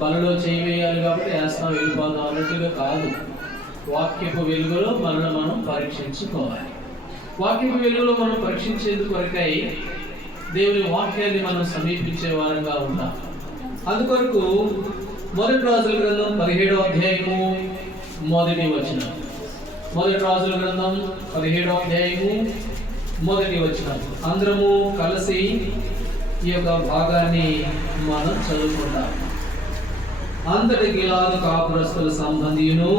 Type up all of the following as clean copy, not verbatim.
బలలో చేయి వేయాలి కాబట్టి వేస్తాం వెళ్ళిపోతాం అన్నట్టుగా కాదు. వాక్యపు వెలుగులో మనల్ని మనం పరీక్షించుకోవాలి. వాక్యపు వెలుగులో మనం పరీక్షించేందుకు కొరకై దేవుని వాక్యాన్ని మనం సమీపించే వారంగా ఉంటాం. అందుకొరకు మొదటి రాజుల గ్రంథం 17వ అధ్యాయము మొదటి వచనం. మొదటి రాజుల గ్రంథం 17వ అధ్యాయము మొదటి వచనం. అందరము కలిసి ఈ యొక్క భాగాన్ని మనం చదువుకుంటాం. అంతటి గిలాదు కాపురస్తుల సంబంధియును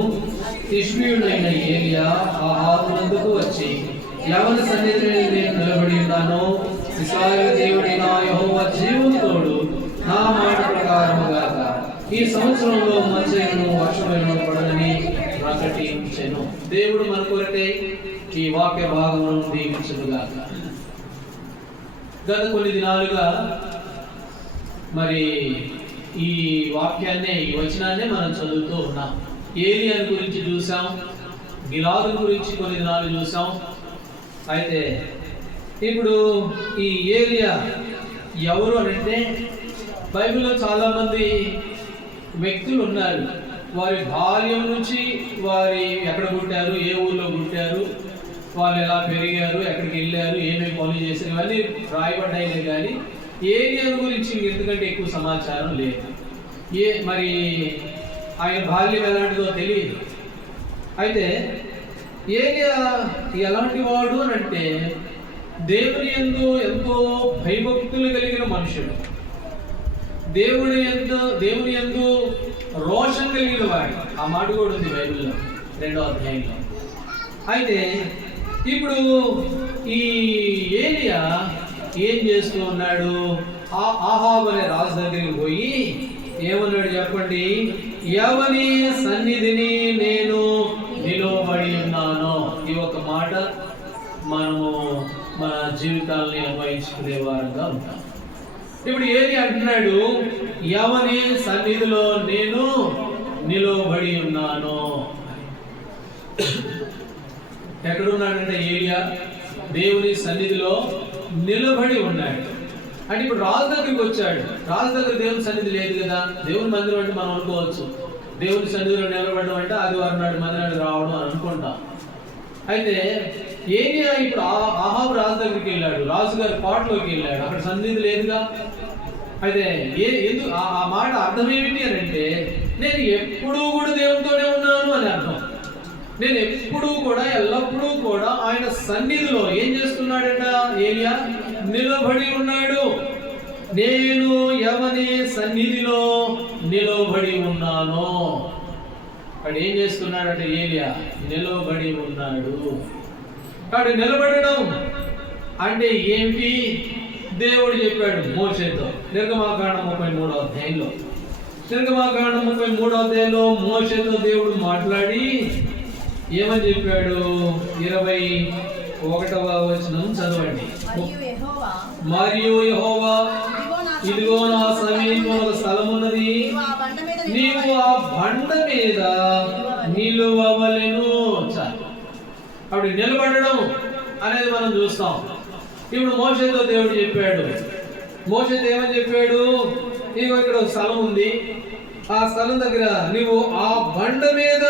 తిష్బీయుడైన ఏలియా ఆహాబునందుకు వచ్చి, ఎవరి సన్నిధిని నేను నిలబడి ఉన్నానో ఇశ్రాయేలు దేవుడైన యెహోవా జీవముతోడు నా మాట ప్రకారముగా ఈ సంవత్సరంలో మంచైనను వర్షమైనను పడదని ప్రకటించెను. దేవుడు మన కొరకై ఈ వాక్య భాగమును దీవించుగాక. గత కొన్ని దినాలుగా మరి ఈ వాక్యాన్నే, ఈ వచనాన్నే మనం చదువుతూ ఉన్నాం. ఏలియాను గురించి చూసాం, గిలాదు గురించి కొన్ని దినాలు చూసాం. అయితే ఇప్పుడు ఈ ఏలియా ఎవరు అంటే, బైబిల్లో చాలామంది వ్యక్తులు ఉన్నారు. వారి బాల్యం నుంచి వారి ఎక్కడ పుట్టారు, ఏ ఊళ్ళో పుట్టారు, వాళ్ళు ఎలా పెరిగారు, ఎక్కడికి వెళ్ళారు, ఏమేమి పనులు చేశారు, ఇవన్నీ రాయబడ్డాయి. కానీ ఏలియా గురించి ఎందుకంటే ఎక్కువ సమాచారం లేదు. మరి ఆయన బాల్యం ఎలాంటిదో తెలియదు. అయితే ఏలియా ఎలాంటి వాడు అని అంటే, దేవుని యందు ఎంతో భయభక్తులు కలిగిన మనుషుడు, దేవుని యందు రోషం కలిగిన వాడు. ఆ మాట కూడా ఉంది బైబిల్లో 2వ అధ్యాయంలో. అయితే ఇప్పుడు ఈ ఏలియా ఏం చేస్తూ ఉన్నాడు? ఆహాబు అనే రాజు దగ్గరికి పోయి ఏమన్నాడు చెప్పండి? ఎవని సన్నిధిని నేను నిలవబడి ఉన్నానో. ఈ ఒక మాట మనము మన జీవితాలని అన్వయించుకునే వారంగా ఉంటాం. ఇప్పుడు ఏది అంటున్నాడు? ఎవని సన్నిధిలో నేను నిలవబడి ఉన్నాను. ఎక్కడున్నాడంటే ఏలియా దేవుని సన్నిధిలో నిలబడి ఉన్నాడు. అంటే ఇప్పుడు రాజు దగ్గరికి వచ్చాడు. రాజు దగ్గర దేవుని సన్నిధి లేదు కదా. దేవుని మందిరం అంటే మనం అనుకోవచ్చు, దేవుని సన్నిధిలో నిలబడడం అంటే ఆదివారం నాడు మందిరానికి రావడం అని అనుకుంటాం. అయితే ఏలియా ఇప్పుడు ఆహాబు రాజు దగ్గరికి వెళ్ళాడు, రాజుగారి కోటలోకి వెళ్ళాడు, అక్కడ సన్నిధి లేదుగా. అయితే ఎందుకు ఆ మాట అర్థం ఏమిటి అని అంటే, నేను ఎప్పుడూ కూడా దేవునితోనే ఉన్నాను అని అర్థం. నేను ఎప్పుడూ కూడా, ఎల్లప్పుడూ కూడా ఆయన సన్నిధిలో ఏం చేస్తున్నాడట? ఏలియా నిలబడి ఉన్నాడు. నేను ఎవని సన్నిధిలో నిలబడి ఉన్నానో. అక్కడ ఏం చేస్తున్నాడంటే ఏలియా నిలబడి ఉన్నాడు. అక్కడ నిలబడడం అంటే ఏమిటి? దేవుడు చెప్పాడు మోషేతో, నిర్గమాకాండం 33వ అధ్యాయంలో. నిర్గమాకాండం 33వ అధ్యాయంలో మోషేతో దేవుడు మాట్లాడి ఏమని చెప్పాడు? 21వ వచనం చదవండి. మరియు యెహోవా, ఇదిగో నా సమీపంలో ఒక స్థలం ఉన్నది, నీవు ఆ బండ మీద నిలువవలెను. అప్పుడు నిలబడడం అనేది మనం చూస్తాం. ఇప్పుడు మోషేతో దేవుడు చెప్పాడు. మోషేతో ఏమని చెప్పాడు? నీవు ఇక్కడ ఒక స్థలం ఉంది, ఆ స్థలం దగ్గర నీవు ఆ బండ మీద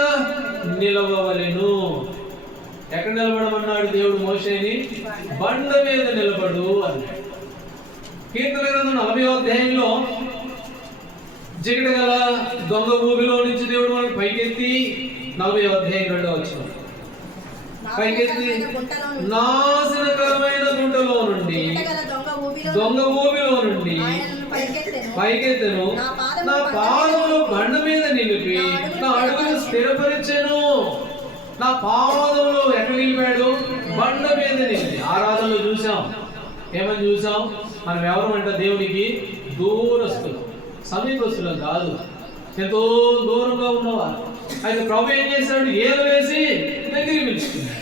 నిలవవలెను. ఎక్కడ నిలబడమన్నాడు దేవుడు మోషేని? బండ మీద నిలబడు అన్నాడు. కీర్తన గ్రంథం 40వ అధ్యాయంలో జిగట గల దొంగ ఊబిలో నుంచి దేవుడు మనల్ని పైకెత్తి, 40వ అధ్యాయం 2వ వచనం, పైకెత్తి నాశనకరమైన గుంటలో నుండి, దొంగ ఊబిలో నుండి పైకెత్తెను, నా పాదములు బండ మీద నిలిపి నా అడుగులు స్థిరపరిచెను. నా పాదములు ఎక్కడ నిలిపాడు? బండ మీద నిలిపి. ఆరాధనలో చూసాం, ఏమని చూసాం? మనం ఎవరు అంటే దేవునికి దూరస్తులు, సమీపస్తులు కాదు, ఎంతో దూరంగా ఉన్నవారు. అయితే ప్రభు ఏం చేశాడు? ఏలు వేసి దగ్గరికి పిలుచుకున్నాడు.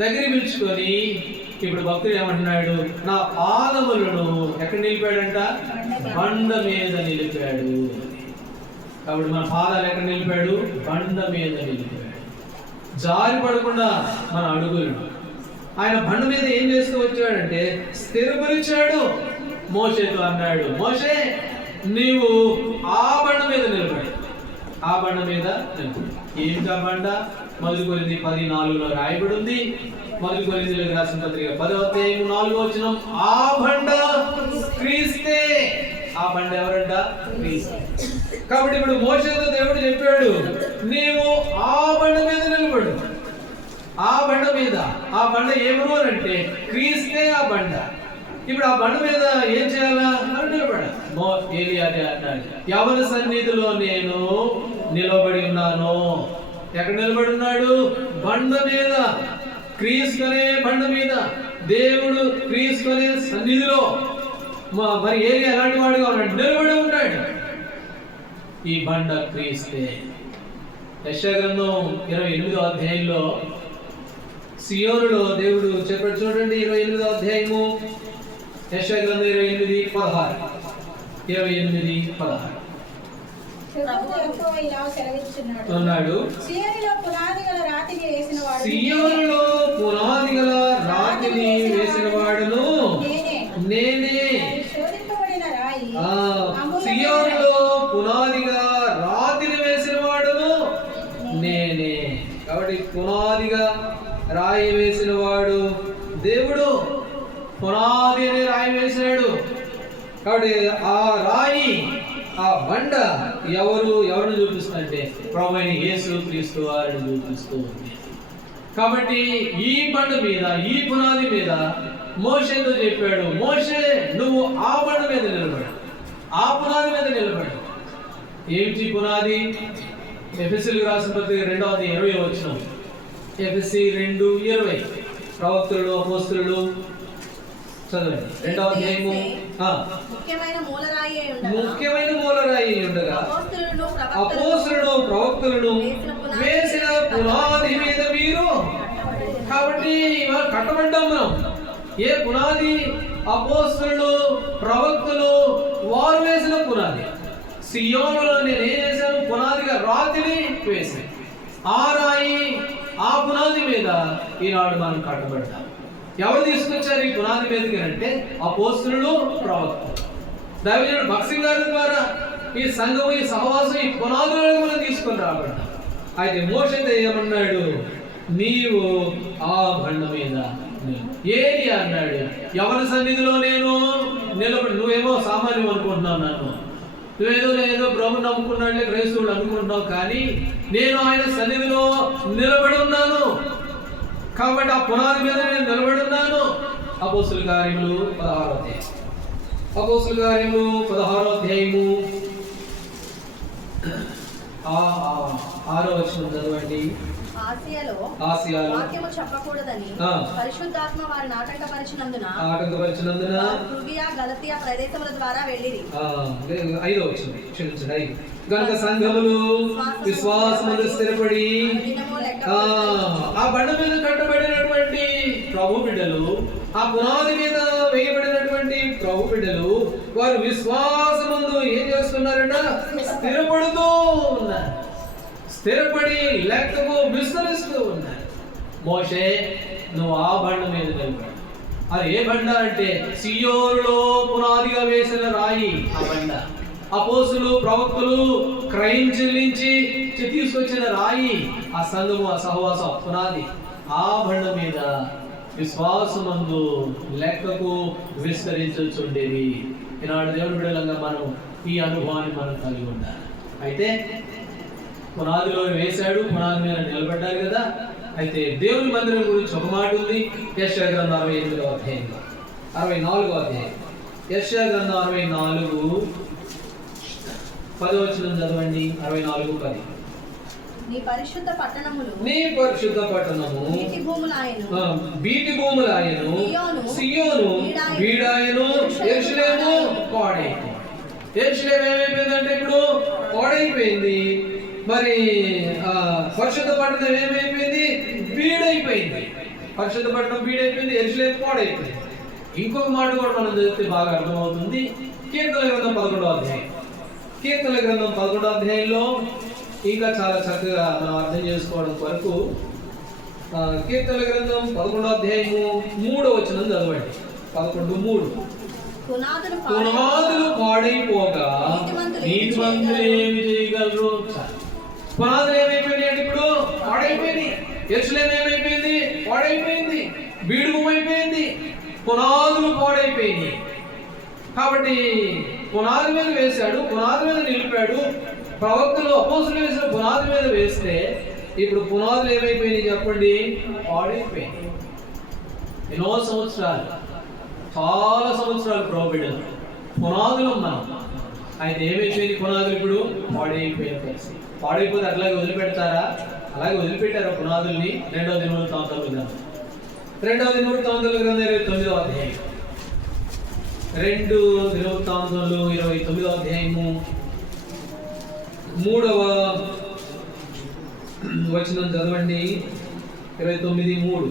దగ్గరికి పిలుచుకొని ఇప్పుడు భక్తుడు ఏమంటున్నాడు? నా పాదములను ఎక్కడ నిలిపాడంట? బండ మీద నిలిపాడు. కాబట్టి మన పాదాలు ఎక్కడ నిలిపాడు? బండ మీద నిలిపాడు. జారి పడకుండా మన అడుగులను ఆయన బండ మీద ఏం చేస్తూ వచ్చాడంటే స్థిరపరిచాడు. మోషేతో అన్నాడు, మోషే నీవు ఆ బండ మీద నిలబడి, ఆ బండ మీద నిలబడి. ఏంటా బండ? 1 కొరింథీ 10:4 రాయబడి ఉంది. 1 కొరింథీయులకు రాసిన పత్రిక 10:4 ఆ బండ క్రీస్తే. ఆ బండ ఎవరంట? క్రీస్తు. కాబట్టి ఇప్పుడు మోషేతో దేవుడు చెప్పాడు, నీవు ఆ బండ మీద నిలబడు. ఆ బండ మీద, ఆ బండ ఏమను అంటే క్రీస్తే ఆ బండ. ఇప్పుడు ఆ బండ మీద ఏం చేయాలా? నిలబడాలి. ఏలియా అన్నాడు, ఎవరి సన్నిధిలో నేను నిలబడి ఉన్నాను. ఎక్కడ నిలబడి ఉన్నాడు? బండ మీద. క్రీస్తు అనే బండ మీద, దేవుడు క్రీస్తు అనే సన్నిధిలో. మరి ఏలియా ఎలాంటి వాడుగా ఉన్నాడు? నిలబడి ఉన్నాడు. ఈ బండ క్రీస్తే. యెషయా గ్రంథం 28వ అధ్యాయంలో సియోనులో దేవుడు చెప్పాడు చూడండి. 28వ అధ్యాయము యెషయా గ్రంథం 28:16. 28:16 అన్నాడు, సియోనులో పునాది గల రాతిని వేసిన వాడును నేనే. సియోనులో పునాదిగా రాతిని వేసిన వాడును నేనే. కాబట్టి పునాదిగా రాయి వేసిన వాడు దేవుడు. పునాది అనే రాయి వేసినాడు. కాబట్టి ఆ రాయి, ఆ బండ ఎవరిని చూపిస్తుందంటే ప్రభువైన యేసు క్రీస్తు వారిని చూపిస్తూ ఉంది. కాబట్టి ఈ బండ మీద, ఈ పునాది మీద మోషేతో చెప్పాడు, మోషే నువ్వు ఆ బండ మీద నిలబడు, ఆ పునాది మీద నిలబడు. ఏమిటి పునాది? ఎఫెసీయులకు రాసిన పత్రిక 2:20 ఎఫెసీ 2:20 ప్రవక్తలు అపోస్తలులు చదవండి. 2వ అధ్యాయము. ముఖ్యమైన మూలరాయి ఉండగా అపోస్తలులు ప్రవక్తలను వేసిన పునాది మీద మీరు. కాబట్టి కట్టబడ్డాం మనం. ఏ పునాది? అపోస్తలులు ప్రవక్తలు వారు వేసిన పునాది. సియోనులో నేను ఏం చేశాను? పునాదిగా రాతిని వేసాను. ఆ రాయి, ఆ పునాది మీద ఈనాడు మనం కట్టబడ్డాం. ఎవరు తీసుకొచ్చారు ఈ పునాది మీదకి అంటే అపోస్తలులు ప్రవక్తలు. దైవజనుడు భక్సింగ్ గారి ద్వారా ఈ సంఘం, ఈ సహవాసం, ఈ పునాదులను మనం తీసుకొని రాబడ్డాం. అయితే మోషేతో ఏమన్నాడు? నీవు ఆ బండ మీద. ఏది అన్నాడు? ఎవరి సన్నిధిలో నేను నిలబడి. నువ్వేమో సామాన్యం అనుకుంటున్నావు, నన్ను నువ్వేదో ప్రభువు నమ్ముకున్నాడే క్రైస్తవుడు అనుకుంటున్నావు, కానీ నేను ఆయన సన్నిధిలో నిలబడి ఉన్నాను. కాబట్టి ఆ పునాది మీద నేను నిలబడి ఉన్నాను. అపోస్తుల కార్యములు 16వ అధ్యాయం. అపోస్తుల కార్యములు 16వ అధ్యాయము 6వ వచనం చదవండి. ఆసియాలో వాక్యము చెప్పకూడదని పరిశుద్ధాత్మ వారిని ఆటంకపరిచినందున ఫ్రుగియా గలతీయ ప్రదేశముల ద్వారా వెళ్ళిరి. 5వ వచనం క్షమించండి. 5 గనుక సంఘములు విశ్వాసములు స్థిరపడి ఆ బండ మీద కట్టబడినటువంటి ప్రభు బిడ్డలు, ఆ పునాది మీద వేయబడినటువంటి ప్రభు బిడ్డలు, వారు విశ్వాసమందు ఏం చేస్తున్నారంట? స్థిరపడుతూ ఉన్నారు. స్థిరపడి లెక్కకు విస్తరిస్తూ ఉన్నారు. మోషే నువ్వు ఆ బండ మీద నిలబడు. అది ఏ బండ అంటే సియోనులో పునాదిగా వేసిన రాయి. ఆ బండ అపోస్తులు ప్రవక్తలు క్రయం చెల్లించి తీసుకొచ్చిన రాయి. ఆ సంఘము, ఆ సహవాసం పునాది. ఆ బండ మీద విశ్వాసమందు లెక్కకు విస్తరించుండేది. ఈనాడు దేవుని బిడ్డలంగా మనం ఈ అనుభవాన్ని మనం కలిగి ఉండాలి. అయితే పునాదిలో వేశాడు, పునాది మీద నిలబడ్డారు కదా. అయితే దేవుని మందిరం గురించి ఒక మాట ఉంది. యెషయా గ్రంథం 68వ అధ్యాయంలో 64వ అధ్యాయం. యెషయా గ్రంథం 64 10వ వచనం చదవండి. 64:10. నీ పరిశుద్ధ పట్టణము బీటి భూములాయను, సియోను బీడాయను, యెరూషలేము పాడైపోయింది. యెరూషలేము ఏమైపోయిందంటే ఇప్పుడు పాడైపోయింది. మరి పరిశుద్ధ పట్టణం ఏమైపోయింది? బీడైపోయింది. పరిశుద్ధ పట్టణం బీడైపోయింది, యెరూషలేము పాడైపోయింది. ఇంకొక మాట కూడా మనం చదివితే బాగా అర్థమవుతుంది. కీర్తనల గ్రంథం 11వ అధ్యాయం. కీర్తనల గ్రంథం 11వ అధ్యాయంలో ఇంకా చాలా చక్కగా మనం అర్థం చేసుకోవడం కొరకు కీర్తనల గ్రంథం 11వ అధ్యాయము 3వ వచనం చదవండి. 11:3 పునాదులు పాడైపోగా నీతిమంతులు ఏమి చేయగలరు? పునాదులు ఏమైపోయినాయి? ఇప్పుడు పాడైపోయింది. యెరూషలేము ఏమైపోయింది? పాడైపోయింది, బీడుమైపోయింది, పునాదులు పాడైపోయింది. కాబట్టి పునాది మీద వేశాడు, పునాది మీద నిలిపాడు. ప్రవక్తలు అపోస్తులు వేసిన పునాది మీద వేస్తే ఇప్పుడు పునాదులు ఏమైపోయినాయి చెప్పండి? పాడైపోయింది. ఎన్నో సంవత్సరాలు, చాలా సంవత్సరాలు ప్రోబిడలు పునాదులు మనం. అయితే ఏమైపోయింది? పునాదులు ఇప్పుడు పాడైపోయిన పరిస్థితి. పాడైపోతే అట్లాగే వదిలిపెడతారా? అలాగే వదిలిపెట్టారు పునాదుల్ని. 2వ దినవృత్తాంతాల గ్రంథం 29వ అధ్యాయం, 2 దినవృత్తాంతాలు 29వ అధ్యాయము 3వ వచనం చదవండి. 29:3.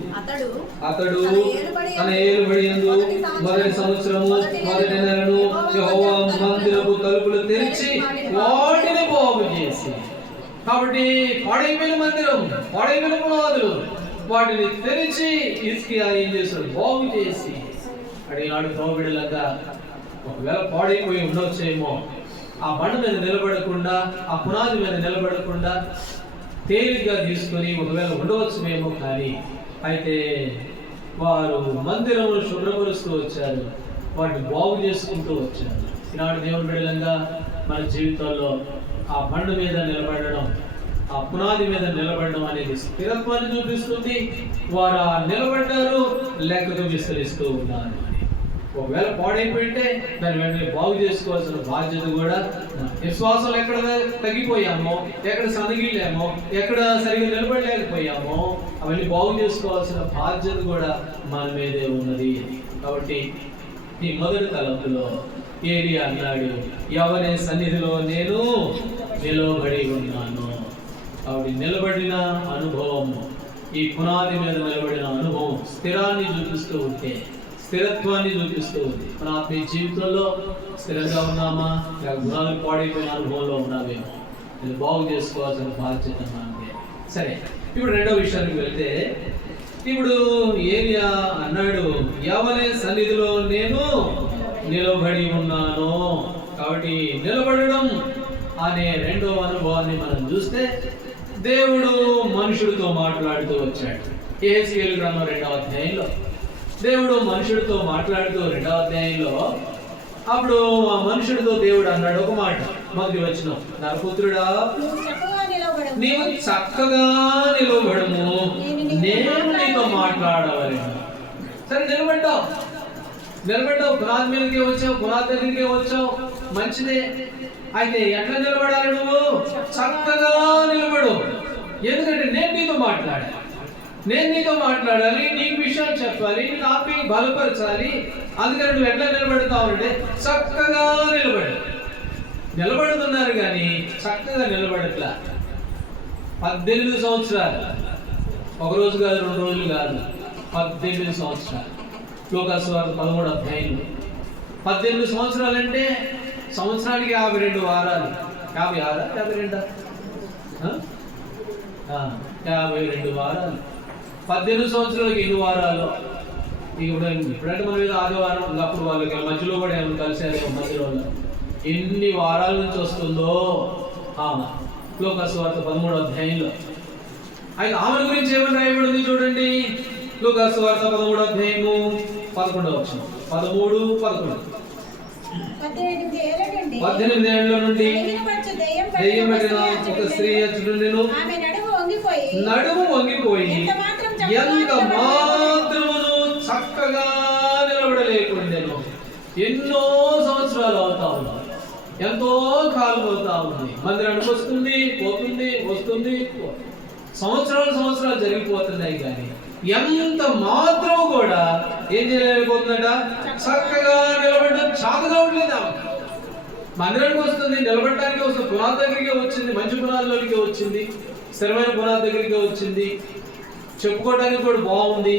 అతడు తన ఏలుబడి యందు మొదటి సంవత్సరము మొదటి నెలను యెహోవా మందిరపు తలుపులు తెరిచి వాటిని బాగు చేసి. కాబట్టి పాడైపోయిన మందిరం, పాడైపోయిన పునాదులు, వాటిని తెరిచి హిజ్కియా ఏం చేశాడు? బాగు చేసి. అడిగినాడు ప్రోబిడలంగా ఒకవేళ పాడైపోయి ఉండొచ్చేమో, ఆ బండ మీద నిలబడకుండా, ఆ పునాది మీద నిలబడకుండా తేలిగ్గా తీసుకొని ఒకవేళ ఉండవచ్చుమేమో. కానీ అయితే వారు మందిరమును శుభ్రపరుస్తూ వచ్చారు, వాటిని బాగు చేసుకుంటూ వచ్చారు. ఈనాడు దేవుని బిడ్డలంగా మన జీవితాల్లో ఆ బండ మీద నిలబడడం, ఆ పునాది మీద నిలబడడం అనేది స్థిరత్వాన్ని చూపిస్తుంది. వారు ఆ నిలబడ్డారు, లెక్కకు విస్తరిస్తూ ఉన్నారు. ఒకవేళ పాడైపోయింటే దాన్ని వెంటనే బాగు చేసుకోవాల్సిన బాధ్యత కూడా. విశ్వాసాలు ఎక్కడ తగ్గిపోయామో, ఎక్కడ సన్నగిల్లామో, ఎక్కడ సరిగ్గా నిలబడలేకపోయామో అవన్నీ బాగు చేసుకోవాల్సిన బాధ్యత కూడా మన మీదే ఉన్నది. కాబట్టి ఈ మొదటి తలంపులో ఏలియా అన్నాడు, ఎవరి సన్నిధిలో నేను నిలబడి ఉన్నాను. కాబట్టి నిలబడిన అనుభవం, ఈ పునాది మీద నిలబడిన అనుభవం స్థిరాన్ని చూపిస్తూ ఉంటే, స్థిరత్వాన్ని చూపిస్తూ ఉంది. మన ఆత్మీయ జీవితంలో స్థిరంగా ఉన్నామా, లేక గుణాలు పాడైపోయిన అనుభవంలో ఉన్నామేమో, ఇది బాగు చేసుకోవాల్సిన బాధ్యత మనకి. సరే, ఇప్పుడు రెండో విషయానికి వెళ్తే, ఇప్పుడు ఏలియా అన్నాడు, ఎవరి సన్నిధిలో నేను నిలబడి ఉన్నాను. కాబట్టి నిలబడడం అనే రెండవ అనుభవాన్ని మనం చూస్తే, దేవుడు మనుషుడితో మాట్లాడుతూ వచ్చాడు. యెహెజ్కేలు గ్రంథం 2వ అధ్యాయంలో దేవుడు మనుషుడితో మాట్లాడుతూ 2వ అధ్యాయంలో, అప్పుడు ఆ మనుషుడితో దేవుడు అన్నాడు ఒక మాట, మొదటి వచనం, నరపుత్రుడా నీవు చక్కగా నిలబడము, నేను నీతో మాట్లాడవలను. సరే, నిలబడ్డావు, పునాది మీదకే వచ్చావు, పునాది దగ్గరికే వచ్చావు, మంచిదే. అయితే ఎట్లా నిలబడాలి? నువ్వు చక్కగా నిలబడు. ఎందుకంటే నేను నీతో మాట్లాడాలి, నీకు విషయాలు చెప్పాలి, నీకు ఆత్మీయ బలపరచాలి. అందుకని నువ్వు ఎట్లా నిలబడతావు అంటే చక్కగా నిలబడుతున్నారు కానీ చక్కగా నిలబడట్లా. 18 సంవత్సరాలు, ఒక రోజు కాదు, 2 రోజులు కాదు, 18 సంవత్సరాలు. లూకాసు వార్త 13వ అధ్యాయంలో 18 సంవత్సరాలు అంటే సంవత్సరానికి 52 వారాలు. 52 వారాలు. 18 సంవత్సరాలకి 8 వారాలు. ఇప్పుడంటే మన మీద ఆదివారం, అప్పుడు వాళ్ళకి మధ్యలో కూడా ఏమైనా కలిసారు మధ్యలో. ఎన్ని వారాల నుంచి వస్తుందో లూకాసు వార్త 13వ అధ్యాయంలో. అయితే ఆమె గురించి ఏమని రాయబడింది చూడండి. లూకాసు వార్త 13వ అధ్యాయము 11వ వచనం, 13, 11. 18 ఏళ్ల నుండి దెయ్యం పట్టిన ఒక స్త్రీ నడుము వంగిపోయి ఎంత మాత్రమును చక్కగా నిలబడలేకుండెను. ఎన్నో సంవత్సరాలు అవుతా ఉన్నాయి, ఎంతో కాలం అవుతా ఉంది. మందిరానికి వస్తుంది, పోతుంది, సంవత్సరాలు జరిగిపోతున్నాయి. కానీ ఎంత మాత్రం కూడా ఏం చేయలేకపోతుందట? చక్కగా నిలబడడం చాత కావట్లేదు. మందిరానికి వస్తుంది, నిలబడటానికి వస్తుంది, పునాది దగ్గరికి వచ్చింది, మంచి పునాదిలోనికి వచ్చింది, స్థిరమైన పునాది దగ్గరికి వచ్చింది, చెప్పుకోవడానికి కూడా బాగుంది.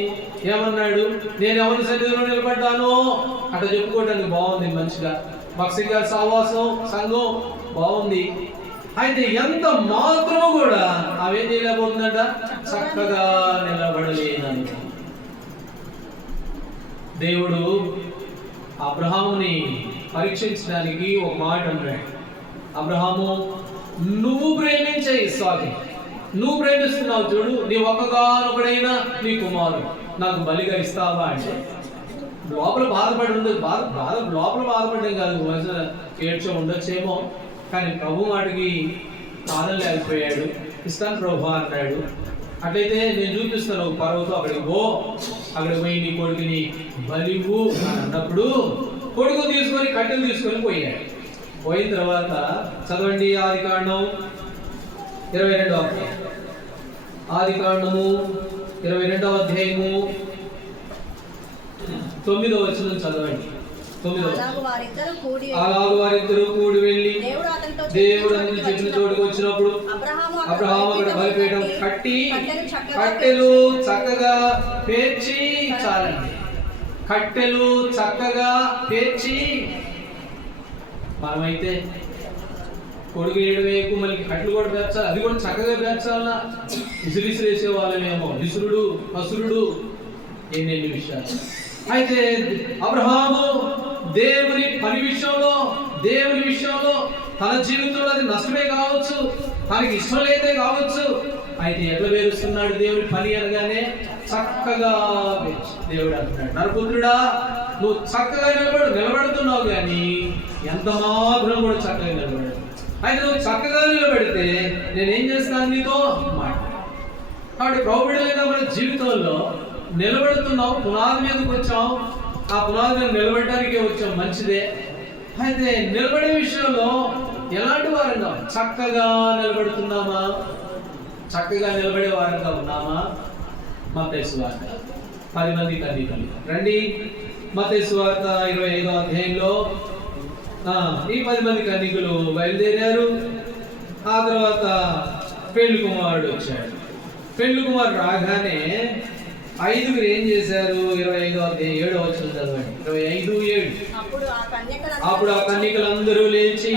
ఏమన్నాడు? నేను ఎవరి సన్నిధిలో నిలబడ్డానో అట్లా చెప్పుకోవడానికి బాగుంది, మంచిగా భక్తిగా సహవాసం, సంఘం బాగుంది. అయితే ఎంత మాత్రం కూడా అవేం చేయలేకపోతుందట? చక్కగా నిలబడలేదని. దేవుడు అబ్రహాముని పరీక్షించడానికి ఒక మాట అన్నాడు. అబ్రహాము, నువ్వు ప్రేమించే ఇస్సాకు, నువ్వు ప్రేమిస్తున్నావు చూడు, నీ ఒక్కగానొకడైనా నీ కుమారుడు నాకు బలిగా ఇస్తావా అంటే లోపల బాధపడి ఉండదు. లోపల బాధపడడం కాదు, మనసు ఏడ్చో ఉండొచ్చేమో, కానీ ప్రభు మాటకి కాదం లేకపోయాడు. ఇస్తాను ప్రభు అన్నాడు. అట్లయితే నేను చూపిస్తాను ఒక పర్వతం, అక్కడికి పోయి నీ కొడుకుని బలివు అని అన్నప్పుడు కొడుకు తీసుకొని కట్టెలు తీసుకొని పోయాడు. పోయిన తర్వాత చదవండి ఆదికాండం 22వ అధ్యాయం. ఆదికాండము 22వ అధ్యాయము 9వ వచనం చదవండి. 9వ అలాగు వారిద్దరూ కూడి వెళ్ళి దేవుడు అతనికి చెప్పిన చోటుకు వచ్చినప్పుడు అబ్రహాము అక్కడ బలిపీఠం కట్టి కట్టెలు చక్కగా పేర్చి, చాలండి, కట్టెలు చక్కగా పేర్చి. మనమైతే కొడుకు ఏడువేకు మళ్ళీ కట్లు కూడా పేర్చాలి, అది కూడా చక్కగా పేర్చాలా. విసిరిసిరేసే వాళ్ళమేమో, విసురుడు పసురుడు ఎన్నెన్ని విషయాలు. అయితే అబ్రహాము దేవుని పని విషయంలో, దేవుని విషయంలో తన జీవితంలో అది నష్టమే కావచ్చు, తనకి ఇష్టం లేదే కావచ్చు, అయితే ఎట్లా పేరుస్తున్నాడు దేవుని పని అనగానే చక్కగా దేవుడు అంటున్నాడు, నరపుత్రుడా నువ్వు చక్కగా నిలబడుతున్నావు కానీ ఎంత మాత్రం కూడా చక్కగా నిలబడు. అయితే నువ్వు చక్కగా నిలబెడితే నేనేం చేస్తాను నీతో మాట్లాడు. కాబట్టి ప్రభువుడిగా మన జీవితంలో నిలబెడుతున్నావు, పునాది మీదకి వచ్చాం, ఆ పునాది మీద నిలబడటానికే వచ్చాం, మంచిదే. అయితే నిలబడే విషయంలో ఎలాంటి వారంగా చక్కగా నిలబడుతున్నామా, చక్కగా నిలబడే వారంగా ఉన్నామా? మత్తయి సువార్త 10 మంది కన్యకలు రండి. మత్తయి సువార్త 25వ అధ్యాయంలో ఈ 10 మంది కన్యకలు బయలుదేరారు. ఆ తర్వాత పెళ్లి కుమారుడు వచ్చాడు. పెళ్లి కుమారుడు రాగానే 5గురు ఏం చేశారు? 25వ అధ్యాయం 7వ వచనం చదవండి. 25:7. అప్పుడు ఆ కన్యకలందరూ లేచి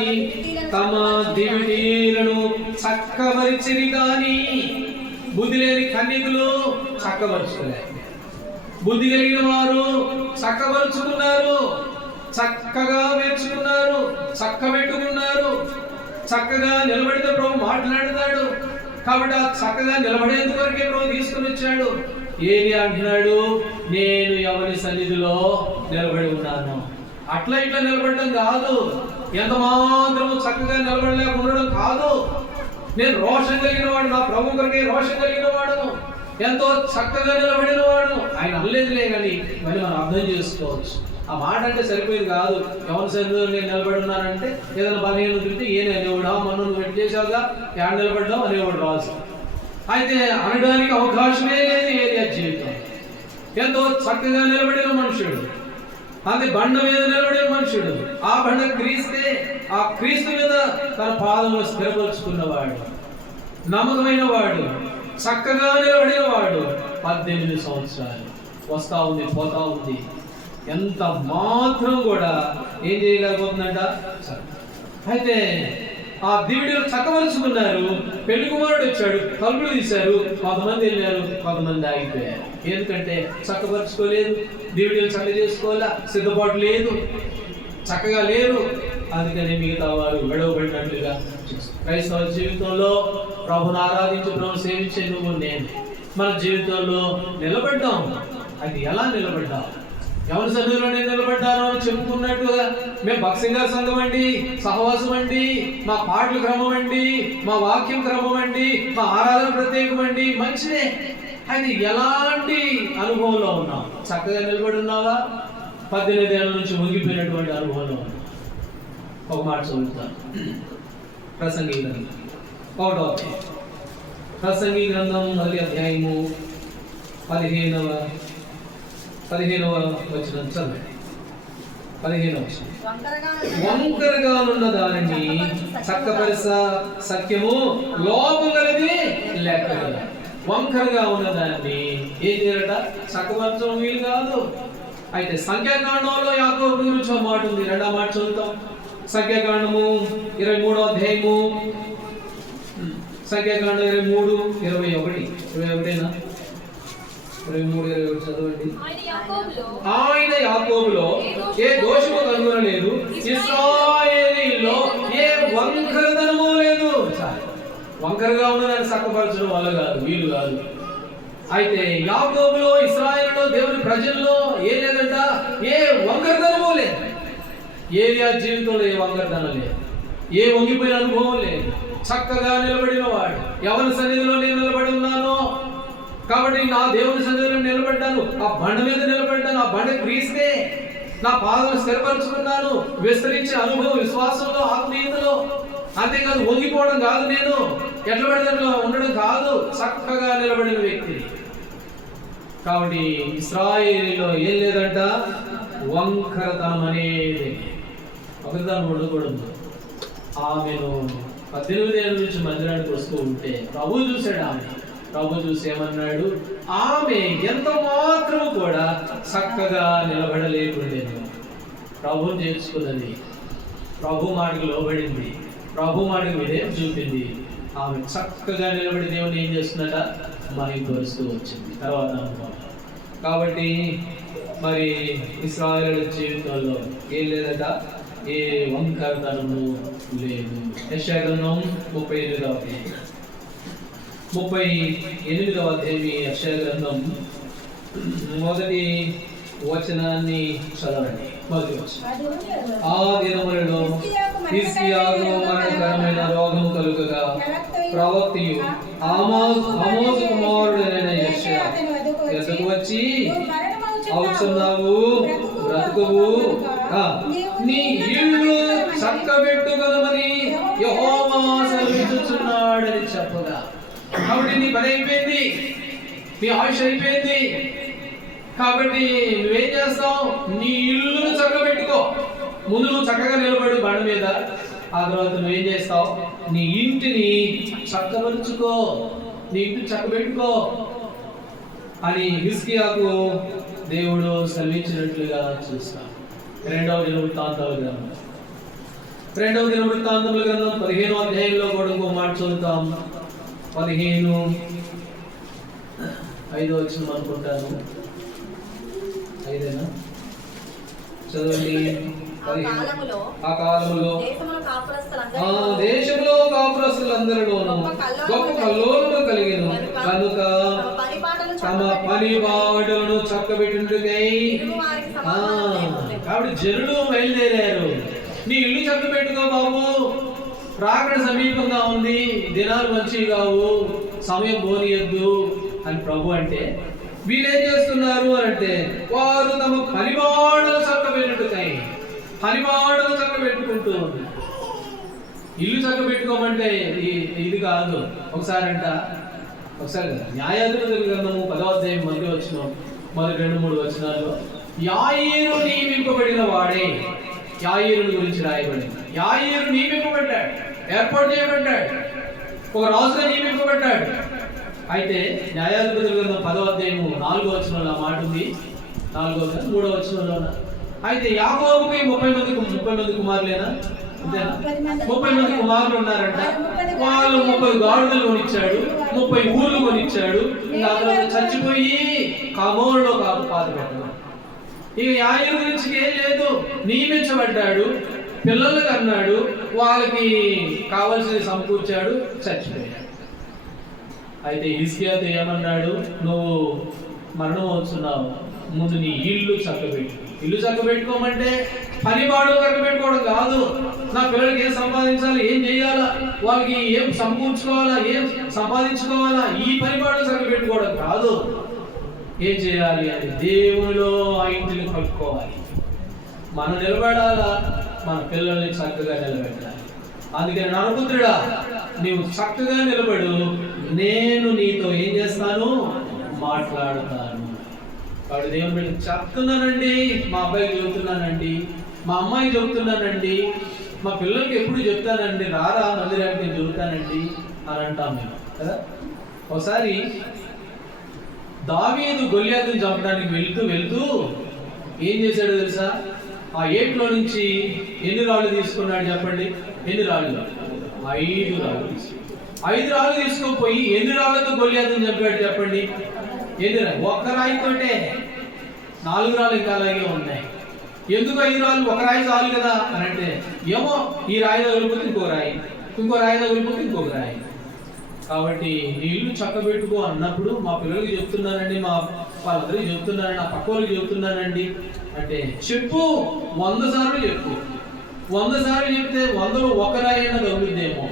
తమ దివిటీలను చక్కబరిచిరి, కానీ బుద్ధి లేని కన్యకులు చక్కబరుచుకోలేదు. బుద్ధి కలిగిన వారు చక్కబరుచుకున్నారు, చక్కగా మెచ్చుకున్నారు, చక్కబెట్టుకున్నారు. చక్కగా నిలబడితే ప్రభు మాట్లాడతాడు. కాబట్టి ఆ చక్కగా నిలబడేందుకు వరకే ప్రభు తీసుకుని వచ్చాడు. ఏది అంటున్నాడు? నేను ఎవరి సన్నిధిలో నిలబడి ఉన్నాను. అట్లా ఇట్లా నిలబడటం కాదు, ఎంత మాత్రము చక్కగా నిలబడలేక ఉండడం కాదు. నేను రోషం కలిగిన వాడు, నా ప్రభు కొరకే రోషం కలిగిన వాడు, ఎంతో చక్కగా నిలబడిన వాడు. ఆయన అనలేదులే, కానీ మరి మనం అర్థం చేసుకోవచ్చు. ఆ మాట అంటే సరిపోయింది కాదు. ఎవరి సన్నిధిలో నేను నిలబడి ఉన్నానంటే ఏదైనా బలహీన తింటే ఏనే అనేవాడు, మొన్న నువ్వు ఎట్టి చేసావుగా ఏడ నిలబడ్డావు అనేవాడు రాజు. అయితే అనడానికి అవకాశమే లేదు ఏరియా జీవితం. ఎంతో చక్కగా నిలబడిన మనుషుడు, అది బండ మీద నిలబడిన మనుషుడు. ఆ బండ క్రీస్తే, ఆ క్రీస్తు మీద తన పాదములు స్థిరపరుచుకున్నవాడు, నమ్మకమైన వాడు, చక్కగా నిలబడిన వాడు. 18 సంవత్సరాలు వస్తా ఉంది, పోతా ఉంది, ఎంత మాత్రం కూడా ఏం చేయలేకపోతుందంట. అయితే ఆ దివిడిలో చక్కవరుచుకున్నారు. పెళ్లి కుమారుడు వచ్చాడు, తలుపులు తీశారు. కొంతమంది వెళ్ళారు, కొంతమంది ఆగిపోయారు. ఎందుకంటే చక్కపరుచుకోలేదు, దివిడిలో చక్క చేసుకోవాలా, సిద్ధపాటు లేదు, చక్కగా లేరు. అందుకని మిగతా వారు గడవబడినట్లుగా. క్రైస్తవ జీవితంలో ప్రభుని ఆరాధించి ప్రభు సేవించే నువ్వు నేను మన జీవితంలో నిలబడ్డాం. అది ఎలా నిలబడ్డాం? ఎవరి సన్నిధిలో నేను నిలబడ్డాను అని చెప్పుకున్నట్టుగా మేము భక్సింగార్ సంఘం అండి, సహవాసం అండి, మా పాటలు క్రమం అండి, మా వాక్యం క్రమం అండి, మా ఆరాధన ప్రత్యేకం అండి, మంచిదే. అది ఎలాంటి అనుభవంలో ఉన్నాం? చక్కగా నిలబడి ఉన్నావా? 18 ఏళ్ళ నుంచి ముగిపోయినటువంటి అనుభవంలో ఉన్నాం. ఒక మాట చదువుతాను. ప్రసంగి గ్రంథం 1వ అధ్యాయం. ప్రసంగి గ్రంథం 1వ అధ్యాయము 15వ వచనం చదవండి. 15వ వచనం. వంకరగానున్న దానిని చక్కపరిస సఖ్యము లోపం గలది లేక. వంకరగా ఉన్న దాన్ని ఏం చేయాలట? చక్కపరచడం వీలు కాదు. అయితే సంఖ్యాకాండంలో యాకోబు గురించి ఒక మాట ఉంది. 2వ మాట చదువుతాం. సంఖ్యాకాండము 23వ అధ్యాయము, సంఖ్యాకాండం 23:21. 23:21 చదవండి. ఆయన యాకోబులో ఏ దోషము కనుగొనలేదు, ఇశ్రాయేలీయుల్లో ఏ వంకరదనము లేదు. వంకరగా ఉన్నదాన్ని చక్కపరచడం వల్ల కాదు, వీలు కాదు. అయితే యాకోబులో, ఇశ్రాయేలులో, దేవుని ప్రజల్లో ఏ లేదంట, ఏ వంకరదనము లేదు. ఏలియా జీవితంలో ఏ వంకరదనం లేదు, ఏ వంగిపోయిన అనుభవం లేదు. చక్కగా నిలబడిన వాడు. ఎవరి సన్నిధిలో నేను నిలబడి ఉన్నానో కాబట్టి నా దేవుని సన్నిధిలో నిలబడ్డాను, ఆ బండ మీద నిలబడ్డాను, ఆ బండ క్రీస్తే, నా పాదాలు స్థిరపరచుకున్నాను. విస్తరించే అనుభవం విశ్వాసంలో, ఆత్మీయతలో. అంతేకాదు వంగిపోవడం కాదు, నేను ఎట్లా పడితే ఉండడం కాదు, చక్కగా నిలబడిన వ్యక్తి. కాబట్టి ఇశ్రాయేలీలో ఏం లేదంట, వంకరతనం అనేది. ఒకరిదాన్ని ఉండకూడదు. ఆమెను 18 ఏళ్ళ నుంచి మందిరానికి వస్తూ ఉంటే ప్రభు చూశాడు. ప్రభు చూసి ఏమన్నాడు, ఆమె ఎంత మాత్రం కూడా చక్కగా నిలబడలేకుండేది. ప్రభుని చేర్చుకున్నది, ప్రభు మాటకు లోబడింది, ప్రభు మాటకు విధేయం చూపింది. ఆమె చక్కగా నిలబడి దేవుని ఏం చేస్తున్నట మహిమపరుస్తూ వచ్చింది తర్వాత అనుభవం. కాబట్టి మరి ఇశ్రాయేలు జీవితంలో ఏం లేదట, ఏ వంకరతనము లేదు. యెషయా గ్రంథం 38వ అధ్యాయం. యెషయా గ్రంథం మొదటి వచనాన్ని చదవండి. మొదటి వచనం. ఆ దినములలో హిజ్కియాకు మరణకరమైన రోగము కలుగగా ప్రవక్తయు ఆమోజు కుమారుడైన యెషయా ఎద్దకు వచ్చి, అవుతున్నావు, బ్రతుకువు, నీ ఇల్లు చక్కబెట్టుకొనమని యెహోవా సెలవిచ్చుచున్నాడని చెప్పగా. కాబట్టి నీ పని అయిపోయింది, నీ ఆయుష్ అయిపోయింది. కాబట్టి నువ్వేం చేస్తావు, నీ ఇల్లును చక్కబెట్టుకో. ముందు నువ్వు చక్కగా నిలబడు బండ మీద, ఆ తర్వాత నువ్వేం చేస్తావు, నీ ఇంటిని చక్కబరుచుకో, నీ ఇంటిని చక్కబెట్టుకో అని హిజ్కియాకు దేవుడు సెలవిచ్చినట్లుగా చూస్తాం. 2వ దినవృత్తాంతాల గ్రంథం 15వ అధ్యాయంలో కూడా ఇంకో మాట చదువుతాం. 15:5 వచ్చిన అనుకుంటాను, 5 చదవండి. ఆ కాలములో దేశంలో కాపురస్తులందరిలోనూ గొప్ప కల్లోలము కలిగెను కనుక తమ పని బావడలను చక్కబెట్టుటకై. కాబట్టి జనులు బయలుదేరారు, నీ ఇల్లు చక్కబెట్టుకో బాబు, రాకడ సమీపంగా ఉంది, దినాలు మంచివి కావు, సమయం పోనీయద్దు అని ప్రభు అంటే, వీళ్ళేం చేస్తున్నారు అని అంటే, వారు తమ పనిబాడలు చక్కబెట్టుటకై, పనిబాడలు చక్కబెట్టుకుంటూ ఉంది. ఇల్లు చక్కబెట్టుకోమంటే ఇది కాదు. ఒకసారి న్యాయాధిపతుల గ్రంథము 10వ అధ్యాయం మొదటి 2-3 వచనాల్లో యాయీరు నియమింపబడిన వాడే, యాయీరుని గురించి రాయబడింది. యాయీరు నియమింపబడ్డాడు, ఏర్పాటు చేయబడ్డాడు, ఒక రాజుగా నియమింపబడ్డాడు. అయితే న్యాయాధిపతుల గ్రంథం 10వ అధ్యాయం 4వ వచనంలో ఆ మాట ఉంది, 3వ వచనంలో. అయితే యాకోబుకి 30 మంది కుమారులేనా? 30 మంది కుమారులు ఉన్నారంట. వాళ్ళు 30 గాడిదలు కొనిచ్చాడు, 30 ఊర్లు కొనిచ్చాడు. చచ్చిపోయి కమోరులో పాత పెట్టాడు. ఇక యాయీరు గురించి ఏం లేదు, నియమించబడ్డాడు, పిల్లలకు అన్నాడు, వాళ్ళకి కావాల్సింది సమకూర్చాడు, చచ్చిపోయాడు. అయితే హిజ్కియాతో ఏమన్నాడు, నువ్వు మరణం అవుతున్నావు, ముందు నీ ఇల్లు చక్కబెట్టు. ఇల్లు చక్కబెట్టుకోమంటే పనిబాడు చక్కబెట్టుకోవడం కాదు, నా పిల్లలకి ఏం సంపాదించాలి, ఏం చేయాలా, వాళ్ళకి ఏం సమకూర్చుకోవాలా, ఏం సంపాదించుకోవాలా, ఈ పనిబాడు చక్కబెట్టుకోవడం కాదు. ఏం చేయాలి అని దేవునిలో ఆ ఇంటిని కట్టుకోవాలి. మనం నిలబడాలా, మన పిల్లల్ని చక్కగా నిలబెట్టాలి. అందుకని నరపుత్రుడా, నీవు చక్కగా నిలబడు, నేను నీతో ఏం చేస్తాను, మాట్లాడతాను. వాడు దేవుని చెప్తున్నానండి, మా అబ్బాయికి చెబుతున్నానండి, మా అమ్మాయికి చెబుతున్నానండి, మా పిల్లలకి ఎప్పుడు చెప్తానండి, రారా మందిరానికి నేను చెబుతానండి అని అంటాం మేము కదా. ఒకసారి దావీదు గొల్యాతుని చంపడానికి వెళ్తూ ఏం చేశాడో తెలుసా? ఆ ఏట్లో నుంచి ఎన్ని రాళ్ళు తీసుకున్నాడు చెప్పండి? ఎన్ని రాళ్ళు? 5 రాళ్ళు. 5 రాళ్ళు తీసుకుపోయి ఎన్ని రాళ్ళతో గొల్యాతుని చంపాడు చెప్పండి? ఎన్ని రాయి? ఒక్క రాయితోటే 4 రాళ్ళు ఇంకా అలాగే ఉన్నాయి. ఎందుకు 5 రాళ్ళు? ఒక రాయి చాలు కదా అని అంటే, ఏమో ఈ రాయి తగిలిపోతే ఇంకో రాయి, ఇంకో రాయి తగిలిపోతే ఇంకొక రాయి. కాబట్టి నీళ్లు చక్కబెట్టుకో అన్నప్పుడు మా పిల్లలకి చెప్తున్నానండి, మా వాళ్ళందరికీ చెప్తున్నానండి, నా పక్క వాళ్ళకి చెప్తున్నానండి అంటే, చెప్పు 100 సార్లు చెప్పు. 100 సార్లు చెప్తే 100లో ఒక రాయి అయినా తగులుద్దేమో.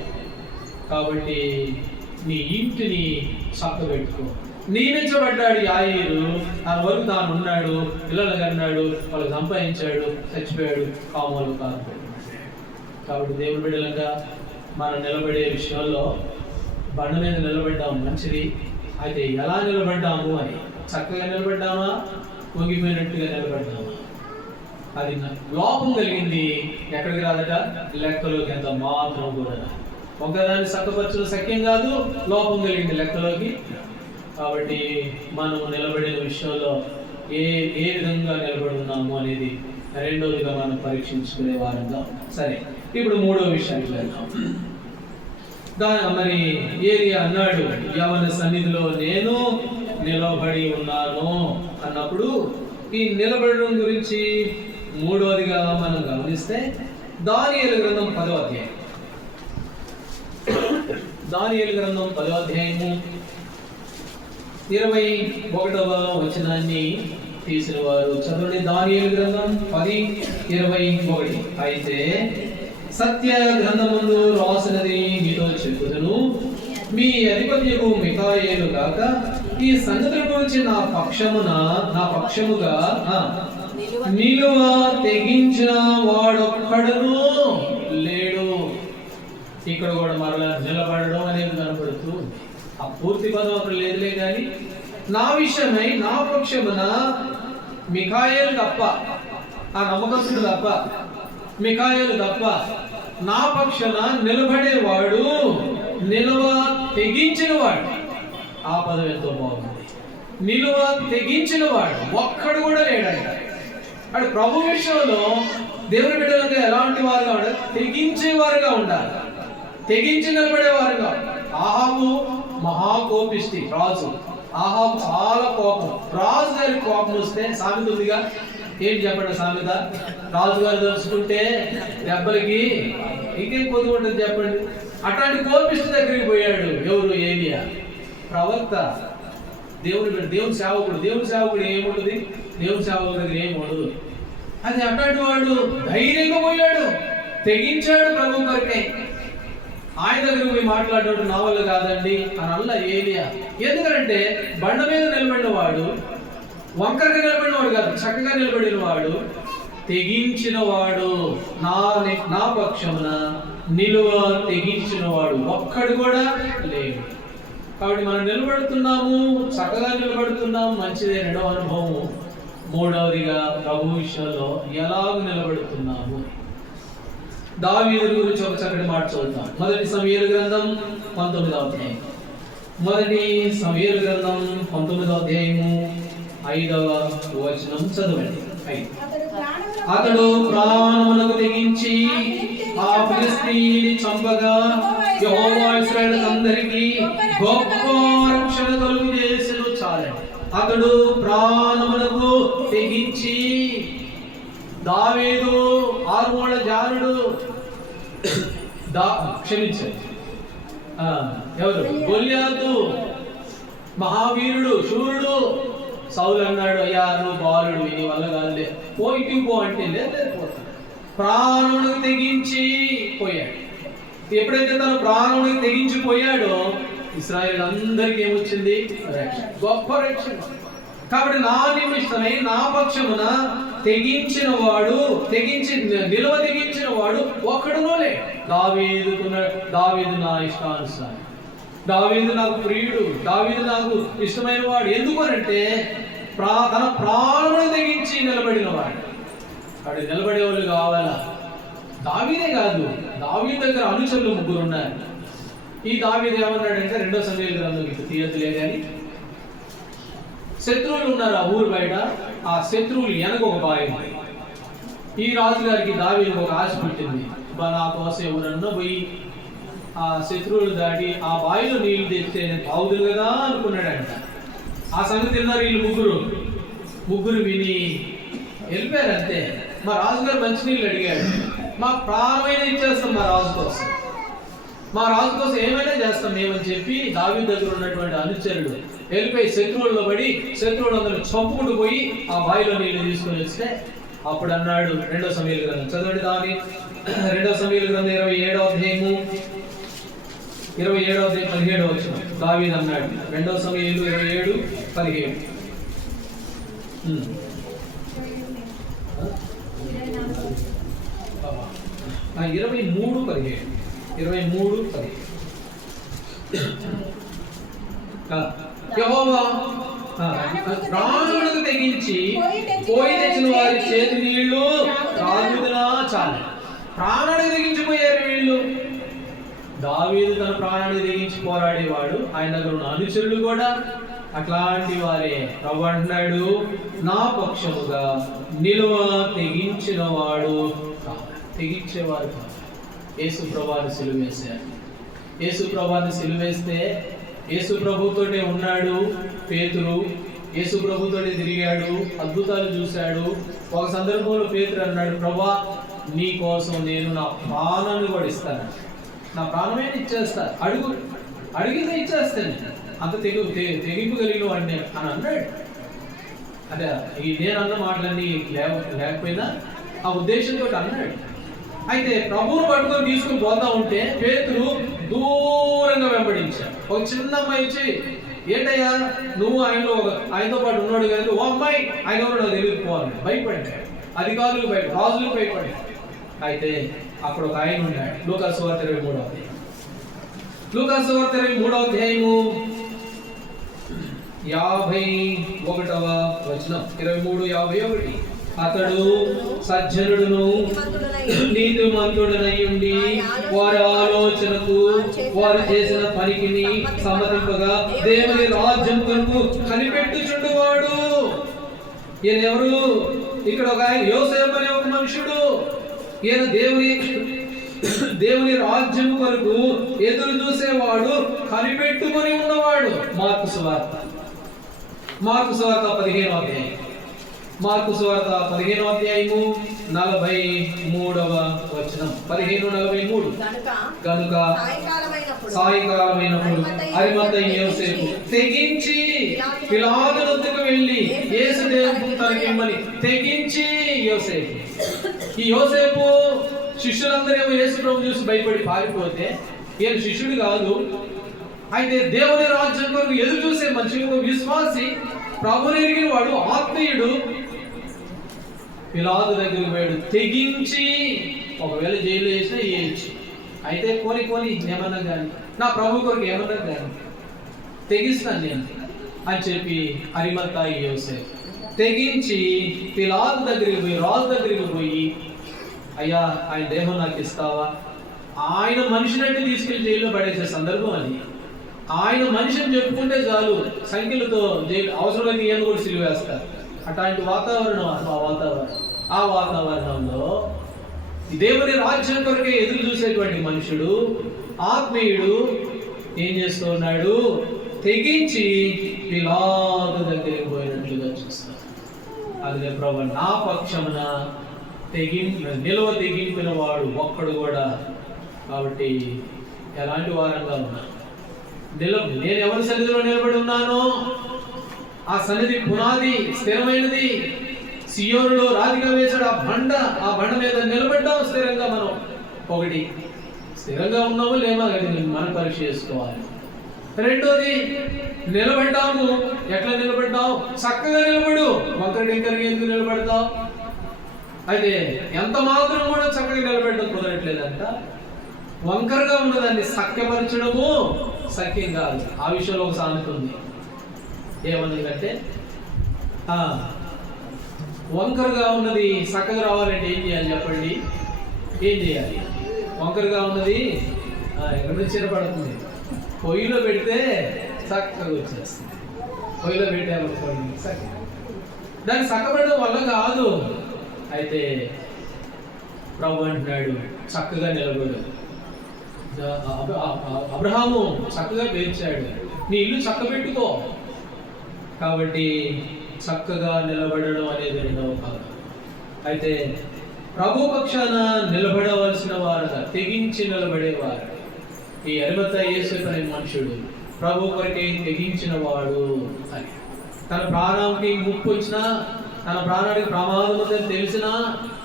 కాబట్టి నీ ఇంటిని చక్కబెట్టుకో. నియమించబడ్డాడు యాయీరు, తన వరకు తాను ఉన్నాడు, పిల్లలు కన్నాడు, వాళ్ళు సంపాదించాడు, చచ్చిపోయాడు, కామలు కాదు. కాబట్టి దేవుని బిడ్డలంగా మనం నిలబడే విషయంలో బండ మీద నిలబడ్డాము మంచిది, అయితే ఎలా నిలబడ్డాము అని, చక్కగా నిలబడ్డామా, వంగిపోయినట్టుగా నిలబడ్డామా? అది లోపం కలిగింది ఎక్కడికి రాదట, లెక్కలోకి ఎంత మాత్రం కూడా. ఒకదాన్ని చక్కపరచడం సఖ్యం కాదు, లోపం కలిగింది లెక్కలోకి. కాబట్టి మనం నిలబడిన విషయంలో ఏ విధంగా నిలబడి ఉన్నాము అనేది రెండోదిగా మనం పరీక్షించుకునే వారంగా. సరే, ఇప్పుడు మూడో విషయానికి వెళ్దాం. మరి ఏలియా అన్నాడు, యెహోవా సన్నిధిలో నేను నిలబడి ఉన్నాను అన్నప్పుడు, ఈ నిలబడడం గురించి మూడోదిగా మనం గమనిస్తే దానియేలు గ్రంథం 10వ అధ్యాయం. దానియేలు గ్రంథం 10వ అధ్యాయము 21వ వచనాన్ని తీసిన వారు చదవండి. దానియేలు గ్రంథం 10:21. అయితే సత్య గ్రంథమందు రాసినది మీతో చెప్పుదును, మీ అధిపత్యకు మిఖాయేలు గాక ఈ సంగతుల గురించి నా పక్షముగా నిలువ తెగించిన వాడొక్కడును లేడు. ఇక్కడ కూడా మరలా నిలబడడం అనేది కనపడుతూ, ఆ పూర్తి పదం అక్కడ లేదులే కానీ, నా విషయమై నా పక్షమున మిఖాయేలు తప్ప, ఆ నమ్మకస్తుడు తప్ప, మిఖాయేలు తప్ప నా పక్షాన నిలబడేవాడు, నిలువ తెగించిన వాడు. ఆ పదం ఎంతో బాగుంది. నిలువ తెగించిన వాడు ఒక్కడు కూడా లేడంట. అటు ప్రభు విషయంలో దేవుని బిడ్డలుగా ఎలాంటి వారుగా ఉండాలి? తెగించేవారుగా ఉండాలి, తెగించి నిలబడేవారుగా. ఆహాబు మహాకోపిష్టి రాజు. ఆహాబు చాలా కోపం. రాజు గారి కోపం వస్తే సామెత ఉందిగా, ఏంటి చెప్పండి సామెత? రాజుగారు తలుచుకుంటే దెబ్బలకి ఇంకేం కొద్ది ఉంటుంది చెప్పండి. అట్లాంటి కోపిష్టి దగ్గరికి పోయాడు. ఎవరు? ఏలియా ప్రవక్త, దేవుని సేవకుడు. దేవుని సేవకుడు ఏముంటుంది? దేవుని సేవకుడి దగ్గర ఏమి ఉండదు. అది అట్లాంటి వాడు ధైర్యంగా పోయాడు, తెగించాడు ప్రభు కొరకే. ఆయన దగ్గర పోయి మాట్లాడేవాడు నా వల్ల కాదండి అని అల్ల ఏలియా. ఎందుకంటే బండ మీద నిలబడిన వాడు, వంకరగా నిలబడిన వాడు కాదు, చక్కగా నిలబడిన వాడు, తెగించిన వాడు, నా పక్షమున నిలువ తెగించిన వాడు ఒక్కడు కూడా లేడు. కాబట్టి మనం నిలబడుతున్నాము, చక్కగా నిలబడుతున్నాము, మంచిదే. రెండవ అనుభవము. మూడవదిగా ప్రభు విషయంలో ఎలాగ నిలబడుతున్నాము. దావీదు గురించి ఒక చక్కటి మాట చదువుతాం. మొదటి సమూయేలు గ్రంథం 19వ అధ్యాయం. మొదటి సమూయేలు గ్రంథం 19వ అధ్యాయము 5వ వచనం చదవండి. అతడు ప్రాణమునకు తెగించి ఆ ఫిలిష్తీయుని చంపగా యెహోవా ఇశ్రాయేలులందరికీ గొప్ప రక్షణ కలుగు చేసెను. చాలండి. అతడు ప్రాణమునకు తెగించి, దావీదు ఆరుమూల జానుడు, క్షమించండి, ఎవరు? గొల్యాతు మహావీరుడు, శూరుడు. సౌలు అన్నాడు, అయ్యా నువ్వు బాలుడు, నీ వల్ల కాదులే, పోయి పో అంటే లేదు, ప్రాణమునకు తెగించి పోయాడు. ఎప్పుడైతే తను ప్రాణమునకు తెగించి పోయాడో ఇశ్రాయేలు అందరికీ ఏమొచ్చింది? రక్షణ, గొప్ప రక్షణ. కాబట్టి నా నిమిత్తమై నా పక్షమున తెగించిన వాడు, నిలువ తెగించిన వాడు ఒక్కడునోలే. దావీదు నా ఇష్టానుసారం, దావీదు నాకు ప్రియుడు, దావీదు నాకు ఇష్టమైన వాడు. ఎందుకనంటే తన ప్రాణమును తెగించి నిలబడిన వాడు. వాడు నిలబడే వాళ్ళు కావాలా? దావీదే కాదు, దావీదు దగ్గర అనుచరులు 3 ఉన్నారు. ఈ దావీదు ఏమన్నాడంటే, 2వ సమూయేలు గ్రంథం మీకు తీయదులే కానీ, శత్రువులు ఉన్నారు ఆ ఊరు బయట. ఆ శత్రువులు వెనక ఒక బావి. ఈ రాజుగారికి దావీదుకు ఒక ఆశ పుట్టింది, నా కోసం ఎవరన్నా పోయి ఆ శత్రువులు దాటి ఆ బావిలో నీళ్లు తెస్తే నేను తాగుదు కదా అనుకున్నాడంట. ఆ సంగతి తిన్నారు వీళ్ళు ముగ్గురు విని వెళ్ళిపోయారు అంతే. మా రాజుగారు మంచినీళ్ళు అడిగాడు, మా ప్రాణమైన ఇచ్చేస్తాం మా రాజు కోసం ఏమైనా చేస్తాం మేమని చెప్పి దావీదు దగ్గర ఉన్నటువంటి అనుచరుడు వెళ్ళిపోయి శత్రువుల్లో పడి శత్రువులందరూ చంపుకుంటూ పోయి ఆ బావిలో నీళ్లు తీసుకొని వస్తే అప్పుడు అన్నాడు. 2 సమూయేలు గ్రంథం చదవండి. దాని 2 సమూయేలు గ్రంథం 27వ అధ్యాయము 17వ వచనం దావీదు అన్నాడు. 2 సమూయేలు 27:17. 23:17 యెహోవా ప్రాణములకు తెగించి పోయి తెచ్చిన వారి చేతి నీళ్లు తాగుదునా చాలు. ప్రాణానికి తెగించిపోయారు వీళ్ళు. దావీదు తన ప్రాణానికి తెగించి పోరాడేవాడు, ఆయన దగ్గర ఉన్న అనుచరులు కూడా అట్లాంటి వారే. ప్రభు అంటున్నాడు, నా పక్షముగా నిలువ తెగించిన వాడు తెగించేవారు కాదు. యేసు ప్రభువుని సిలువేశారు. యేసు ప్రభువుని సిలువేస్తే యేసు ప్రభుతోనే ఉన్నాడు పేతురు. యేసు ప్రభుతోనే తిరిగాడు, అద్భుతాలు చూశాడు. ఒక సందర్భంలో పేతురు అన్నాడు, ప్రభా నీ కోసం నేను నా ప్రాణాన్ని కూడా ఇస్తాను, నా ప్రాణమే ఇచ్చేస్తా, అడిగితే ఇచ్చేస్తాను, అంత తెగింపు కలిగిన వాడిని అని అన్నాడు. అంటే ఈ నేను అన్న మాటలన్నీ లేకపోయినా ఆ ఉద్దేశంతో అన్నాడు. అయితే ప్రభువును పట్టుకొని తీసుకుని పోతా ఉంటే పేతురు దూరంగా వెంబడించాడు. ఒక చిన్న అమ్మాయి వచ్చి, ఏంటయ్యా నువ్వు ఆయనతో పాటు ఉన్నాడు కానీ ఓ అమ్మాయి ఆయన ఎవరు నాకు తెలియదు పోవాలి భయపడ్డాడు. అధికారులకు రాజులకు భయపడ్డాడు. అయితే అక్కడ ఒక ఆయన ఉన్నాడు. లూకాసు వార్త 23వ అధ్యాయం 51వ వచనం 23:51. అతడు సజ్జనుడును నీతిమంతుడనై ఉండి వారి ఆలోచనకు వారు చేసిన పనికిని సమ్మతింపగా దేవుని రాజ్యం కొరకు కనిపెట్టుచుండువాడు. ఈయన ఎవరు? ఇక్కడ ఒక ఆయన యోసేపు అనే ఒక మనుషుడు. ఈయన దేవుని రాజ్యం కొరకు ఎదురు చూసేవాడు, కనిపెట్టుకొని ఉన్నవాడు. మార్కు సువార్త 15వ అధ్యాయం 43వ వచనం 15:43. కనుక సాయంకాలమైనప్పుడు అరిమత్తయి యోసేపు తెగించి పిలాతు వద్దకు వెళ్ళి యేసు దేవుని తనకిమ్మని తెగించి ఈ యోసేపు శిష్యులందరూ యేసు ప్రభు చూసి భయపడి పారిపోతే ఈయన శిష్యుడు కాదు. అయితే దేవుని రాజ్యం కొరకు ఎదురు చూసే మనిషి, ఒక విశ్వాసి, ప్రభుని ఎరిగిన వాడు, ఆత్మీయుడు. పిలాతు దగ్గరికి పోయాడు తెగించి. ఒకవేళ జైలు వేసినా వేయచ్చు. అయితే కొని ఏమన్నా కానీ నా ప్రభు కొరకు ఏమన్నా కానీ తెగిస్తాను నేను అని చెప్పి అరిమత్తయి యోసేపు తెగించి పిలాతు దగ్గరికి పోయి, రాజు దగ్గరికి పోయి, అయ్యా ఆయన దేహం నాకు ఇస్తావా? ఆయన మనిషినట్టు తీసుకెళ్లి జైల్లో పడేసే సందర్భం అది. ఆయన మనిషిని చెప్పుకుంటే చాలు, సంఖ్యలతో జైలు అవసరమైన ఈయన కూడా సిలివేస్తారు. అట్లాంటి వాతావరణం ఆ వాతావరణంలో దేవుని రాజ్యం కొరకే ఎదురు చూసేటువంటి మనుషుడు, ఆత్మీయుడు ఏం చేస్తూ ఉన్నాడు? తెగించి పిలాతు దగ్గరికి పోయినట్లుగా చూస్తాడు. అదే ప్రభు నా పక్షమున నిలువ తెగింపిన వాడు ఒక్కడు కూడా. కాబట్టి ఎలాంటి వారంగా ఉన్నాను? నేను ఎవరి సన్నిధిలో నిలబడి ఉన్నానో ఆ సన్నిధి పునాది స్థిరమైనది. సియోనులో రాతిగా వేసాడు ఆ బండ మీద నిలబడ్డాం స్థిరంగా. మనం ఒకటి స్థిరంగా ఉన్నామో లేమో కానీ మనం పరీక్ష చేసుకోవాలి. రెండోది నిలబడ్డాము. ఎట్లా నిలబడ్డావు? చక్కగా నిలబడు. వంకరటింకరగా ఎందుకు నిలబడతావు? అయితే ఎంత మాత్రం కూడా చక్కగా నిలబెట్టడం కుదరట్లేదంట. వంకరగా ఉన్నదాన్ని సఖ్యపరచడము సఖ్యం కాదు. ఆ విషయంలో ఒక సామెత ఉంది. ఏమన్నదంటే వంకరగా ఉన్నది చక్కగా రావాలంటే ఏం చేయాలి చెప్పండి? ఏం చేయాలి? వంకరగా ఉన్నది ఎక్కడి నుంచి చిరపడుతుంది, పొయ్యిలో పెడితే చక్కగా వచ్చేస్తుంది. పొయ్యిలో పెట్టామనుకోండి దాన్ని చక్కబడడం వల్ల కాదు. అయితే ప్రభు అంటున్నాడు చక్కగా నిలబడు. అబ్రహాము చక్కగా పేర్చాడు, నీ ఇల్లు చక్కబెట్టుకో, కాబట్టి చక్కగా నిలబడడం అనేది రెండవ భాగం. అయితే ప్రభు పక్షాన నిలబడవలసిన వారుగా తెగించి నిలబడేవారు. ఈ అరిమత్తయి యోసేపు అనే మనుషుడు ప్రభు కొరకై తెగించిన వాడు అని. తన ప్రాణానికి ముప్పు వచ్చినా, తన ప్రాణానికి ప్రమాదం అని తెలిసినా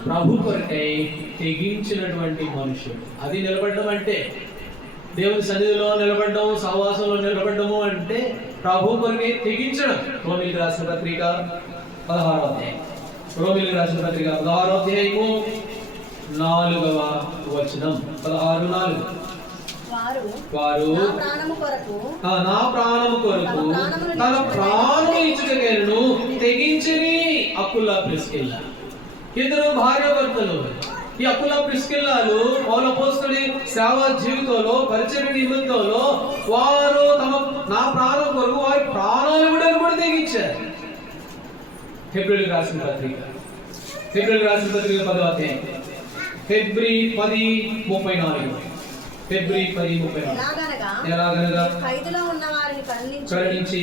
ప్రభు కొరకై తెగించినటువంటి మనుషుడు. అది నిలబడడం అంటే, దేవుని సన్నిధిలో నిలబడడం, సహవాసంలో నిలబడము అంటే ప్రభు కొరకై తెగించడం. రోమీయులకు రాసిన పత్రిక 16వ అధ్యాయం, రోమీయులకు రాసిన పత్రిక 16వ అధ్యాయము 4వ వచనం, 16:4. వారు నా ప్రాణము కొరకు తన ప్రాణము ఇచ్చుటకైనను తెగించిని. అకుల ప్రిస్కిల్ల ఇద్దరు భార్యాభర్తలు. ఈ అకుల ప్రిస్కిల్లాలు పౌలు అపోస్తలుడి సేవా జీవితంలో, పరిచర్య నిమిత్తంలో వారు నా ప్రాణం కొరకు వారి ప్రాణాలు కూడా తెగించారు. హెబ్రీయులకు రాసిన పత్రిక 10వ అధ్యాయం, ఫిబ్రవరి 10:34. ఫిబ్రవరి 10:34. ఎలాగనగా ఖైదులో ఉన్న వారిని కరుణించి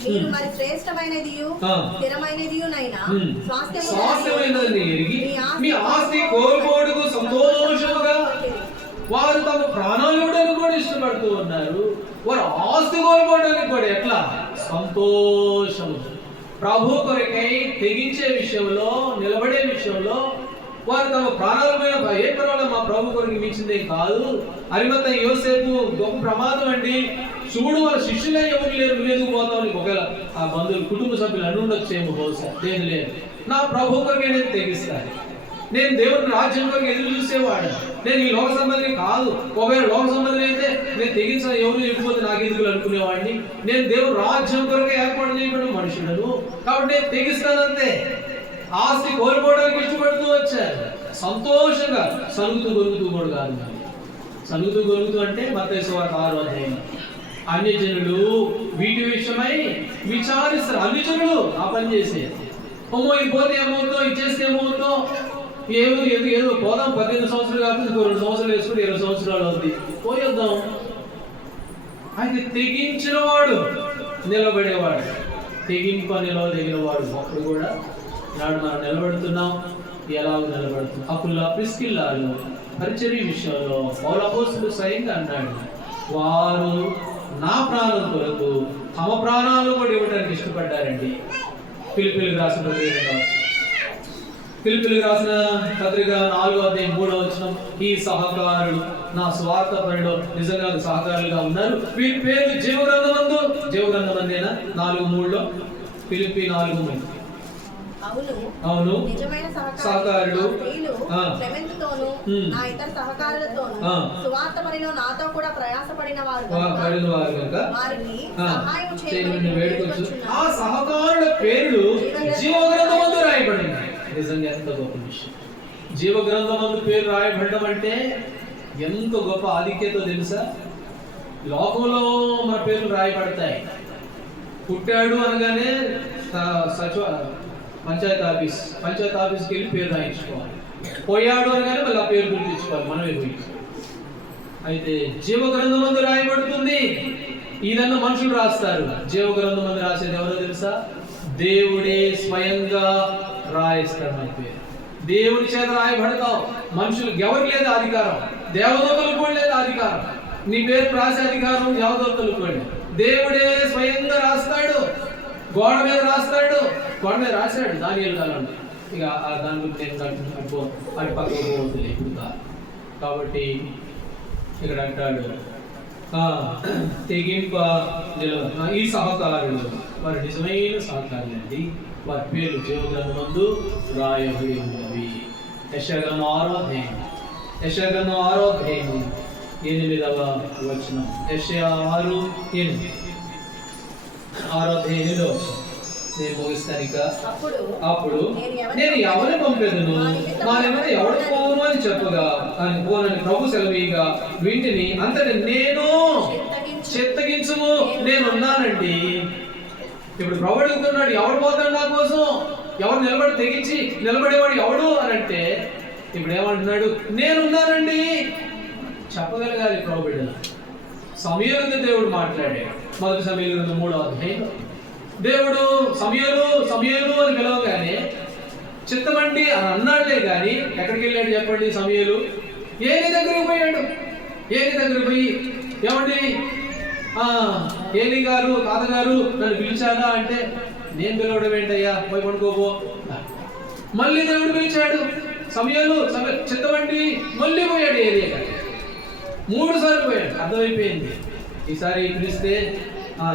మీరు మరి శ్రేష్టమైనదియు స్థిరమైనదియునైనా స్వాస్థ్యమైనది ఎరిగి మీ ఆస్తి కోల్పోడుకు సంతోషముగా వారు తమ ప్రాణాలు కూడా ఇష్టపడుతూ ఉన్నారు. వారు ఆస్తి కోల్పోవడానికి కూడా ఎట్లా సంతోషము. ప్రభు కొరకై తెగించే విషయంలో, నిలబడే విషయంలో వారు తమ ప్రాణాల మీద ఏ పర్వాలేదు, మా ప్రభు కొరకు మించిందే కాదు. అరిమత్తయి యోసేపు గొప్ప ప్రమాదం అండి, చూడు వాళ్ళ శిష్యులే ఎవరు లేరు, నువ్వు పోతామని ఒకవేళ ఆ బంధువులు, కుటుంబ సభ్యులు అనుండొచ్చేమో బహుశా. లేదు, నా ప్రభు కొరకే నేను తెగిస్తాను. నేను దేవుని రాజ్యం కొరకు ఎదురు చూసేవాడు. నేను ఈ లోక సంబంధి కాదు. ఒకవేళ లోక సంబంధం అయితే నేను తెగించిన ఎవరు లేకపోతే నాకు ఎందుకు అనుకునేవాడిని. నేను దేవుని రాజ్యం కొరకు ఏర్పాటు చేయబడిన మనుషులను, కాబట్టి నేను తెగిస్తానంతే. ఆస్తి కోల్పోవడానికి ఇష్టపడుతూ వచ్చారు. సంతోషంగా సలుగుతూ గొరుగుతూ కూడా కాదు. సలుగుతూ గొరుగుతూ అంటే మత్తయి సువార్త 6వ అధ్యాయం. అన్యజనులు వీటి విషయమై విచారిస్తారు. అన్యజనులు ఆ పని చేసేది. ఇది పోతే ఏమవుతుందో, ఇది చేస్తే ఏమవుతుందో, ఏదో పోదాం. 18 సంవత్సరాలు కాకపోతే 2 సంవత్సరాలు వేసుకుంటే 20 సంవత్సరాలు అవుతుంది, పోయొద్దాం. అయితే తెగించిన వాడు నిలబడేవాడు, నిలవదగిన వాడు. అప్పుడు కూడా నాడు మనం నిలబడుతున్నాం. ఎలా నిలబడుతున్నాం? అకుల ప్రిస్కిల్లాలు పరిచర్య విషయంలో పౌలు అపోస్తలుడు స్వయంగా అన్నాడు, వారు నా ప్రాణం కొరకు తమ ప్రాణాలు కూడా ఇవ్వడానికి ఇష్టపడ్డారండి. ఫిలిప్పీయులకు రాసిన పత్రిక 4వ అధ్యాయం 3వ వచనం. ఈ సహకారులు నా స్వార్థపరిలో నిజంగా సహకారులుగా ఉన్నారు. వీరి పేరు జీవగ్రంథమందేనా? 4:3లో ఫిలిప్పీ 4:3. అవును, నిజమైన సహకారులు క్లెమెంతుతోను నా ఇతర సహకారులతోను సువార్త పనిలో నాతో కూడా ప్రయాసపడిన వారు వారిని సహాయం చేయమని వేడుకొచ్చు. ఆ సహకారుల పేర్లు జీవగ్రంథమందు రాయబడింది. నిజంగా ఎంత గొప్ప విషయం. జీవగ్రంథమందు పేరు రాయబడడం అంటే ఎంత గొప్ప ఆధిక్యతో తెలుసా? లోకంలో మన పేర్లు రాయబడతాయి. పుట్టాడు అనగానే పంచాయతీ ఆఫీస్కి వెళ్ళి పేరు రాయించుకోవాలి. పోయాడు అనగానే మళ్ళీ ఆ పేరు గుర్తించుకోవాలి, మనమే గురించి. అయితే జీవగ్రంథమందు రాయబడుతుంది. ఇదన్నా మనుషులు రాస్తారు. జీవగ్రంథమందు రాసేది ఎవరో తెలుసా? దేవుడే స్వయంగా రాయిస్తాడు మన పేరు. దేవుడి చేత రాయబడతావు. మనుషులకు ఎవరు లేదు అధికారం, దేవదూతలకు కూడా లేదు అధికారం. నీ పేరు రాసే అధికారం దేవదూతలకు కూడా. దేవుడే స్వయంగా రాస్తాడు. గోడ మీద రాస్తాడు. గోడ మీద రాశాడు దానియేలు కాలంలో. ఇక దాని గురించి నేను అటు పక్కకు పోతుంది ఇప్పుడు కాదు. కాబట్టి ఇక్కడ అంటాడు, తెగింప ఈ సహకారులు వారి నిజమైన సహకారులండి. వారి పేర్లు జీవగ్రంథమందు రాయబడి ఉన్నవి. యెషయా 6వ అధ్యాయం 8వ వచనం. యెషయా 6:8. 6వ అధ్యాయం 8వ వచనం. నేను ముగిస్తాను. ఇక అప్పుడు నేను ఎవరిని పంపెదను, నా నిమిత్తం ఎవరు పోను అని చెప్పగా అని పోనని ప్రభు సెలవీగా వీటిని అంతటి నేను చిత్తగించుము, నేనున్నానండి. ఇప్పుడు ప్రభు అడుగుతున్నాడు, ఎవరు పోతాడు నా కోసం? ఎవరు తెగించి నిలబడేవాడు ఎవడు అని అంటే ఇప్పుడు ఏమంటున్నాడు? నేనున్నానండి. చెప్పగలగాలి ప్రభు బిడ్డలు. సమూయేలుతో దేవుడు మాట్లాడాడు. 1 సమూయేలు 3వ అధ్యాయం దేవుడు సమయలు సమయలు అని పిలవగానే చిత్తమండి అని అన్నాడులే కానీ ఎక్కడికి వెళ్ళాడు చెప్పండి? సమయలు ఏలి దగ్గరికి పోయాడు. ఏలి దగ్గరికి పోయి ఏమండి ఏలి గారు తాతగారు నన్ను పిలిచారా అంటే, నేను పిలవడం ఏంటయ్యా, పోయి పడుకోబో. మళ్ళీ దేవుడు పిలిచాడు. సమయాలు చిత్తమండి మళ్ళీ పోయాడు ఏలియా గారు. 3 సార్లు పోయాడు. అర్థమైపోయింది. ఈసారి పిలిస్తే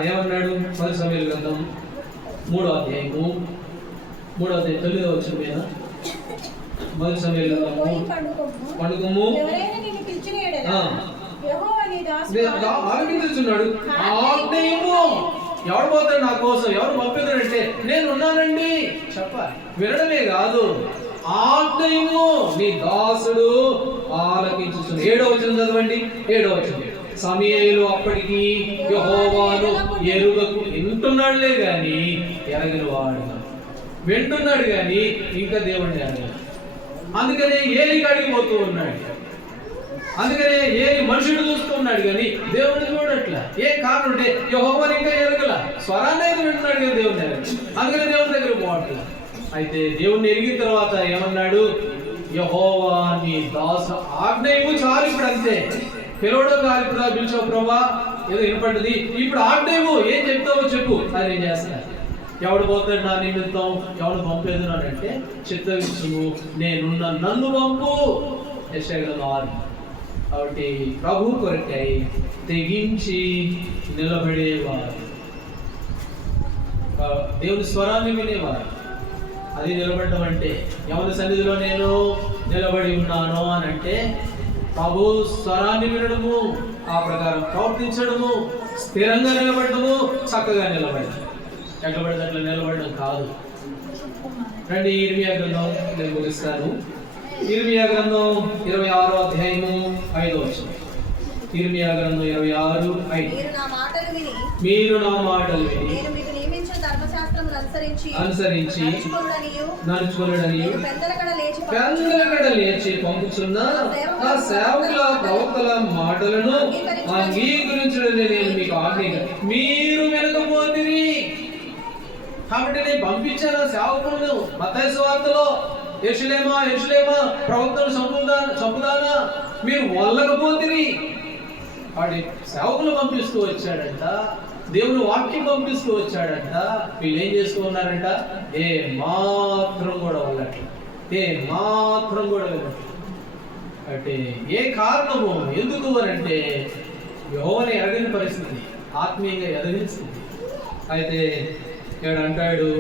ఏమన్నాడు? 10 సమయాల గ్రంథం 3వ అధ్యాయము 9వ వచనం మీద 10 సమయాల గ్రంథము పండుగము ఆలోచించున్నాడు. ఆజ్ఞయము ఎవడు పోతాడు నా కోసం, ఎవరు పంపిస్తాడంటే నేను ఉన్నానండి చెప్పాలి. వినడమే కాదు, ఆజ్ఞయము నీ దాసుడు ఆలకించుచున్నాడు. 7వ వచనం చదవండి. 7వ వచనం. సమూయేలు అప్పటికి యెహోవాను ఎరుగకు, వింటున్నాడులే గాని ఎరగని వాడు, వింటున్నాడు గాని ఇంకా దేవుడిని ఎరగడు. అందుకనే ఏలి కాడికి పోతూ ఉన్నాడు. అందుకనే ఏలి మనుషుడు చూస్తూ ఉన్నాడు కానీ దేవుడిని చూడట్ల. ఏ కారణం అంటే యెహోవాని ఇంకా ఎరగల, స్వరాన్ని అయితే వింటున్నాడు కానీ దేవుడిని ఎరగల. అందుకనే దేవుని దగ్గర పోవట్ల. అయితే దేవుణ్ణి ఎరిగిన తర్వాత ఏమన్నాడు? యెహోవా నీ దాసు ఆజ్ఞయము చాలు. ఇప్పుడు అంతే, పిలవడం కాదు. ఇప్పుడు పిలిచావు ప్రభా, ఏదో వినపడ్డది, ఇప్పుడు ఆజ్ఞయము ఏం చెప్తావో చెప్పు, అది నేను చేస్తాను. ఎవడు పోతాడు నా నిమిత్తం, ఎవడు పంపేదున్నాడంటే చిత్తవించుము, నేనున్న నన్ను పంపు. యెషయా. కాబట్టి ప్రభు కొరకై తెగించి నిలబడేవారు, దేవుని స్వరాన్ని వినేవారు. అది నిలబడడం అంటే ఎవరి సన్నిధిలో నేను నిలబడి ఉన్నాను అని అంటే ప్రభు స్వరాన్ని వినడము, ఆ ప్రకారం ప్రవర్తించడము, స్థిరంగా నిలబడము, చక్కగా నిలబడడం. ఎట్లా పడితే అట్లా నిలబడడం కాదు. రండి ఇర్మియా గ్రంథం నేను ముగిస్తాను. ఇర్మియా గ్రంథం 26వ అధ్యాయము 5వ వచనం. ఇర్మియా గ్రంథం 26:5. మీరు నా మాటలు విని అనుసరించి నడుచుకొనుడనియు పెందలకడ లేచి పంపుచున్న నా సేవకుల ప్రవక్తల మాటలను అంగీకరించుడని నేను మీకు ఆజ్ఞ, మీరు వినకపోతిరి. కాబట్టి నేను పంపించాను సేవకులను. మత్తయి సువార్తలో యెరూషలేమా యెరూషలేమా ప్రవక్తలు చంపుదానా మీరు వల్లకపోతిరి. వాడి సేవకులు పంపిస్తూ వచ్చాడంట, దేవుని వాక్యం పంపిస్తూ వచ్చాడంట. వీళ్ళు ఏం చేస్తూ ఉన్నారంట? ఏ మాత్రం కూడా వెళ్ళట్లేదు, ఏ మాత్రం కూడా వెళ్ళట్లేదు. అంటే ఏ కారణము, ఎందుకు అని అంటే యెహోవాని ఎరగని పరిస్థితి, ఆత్మీయంగా ఎదగని స్థితి. అయితే ఇక్కడ అంటాడు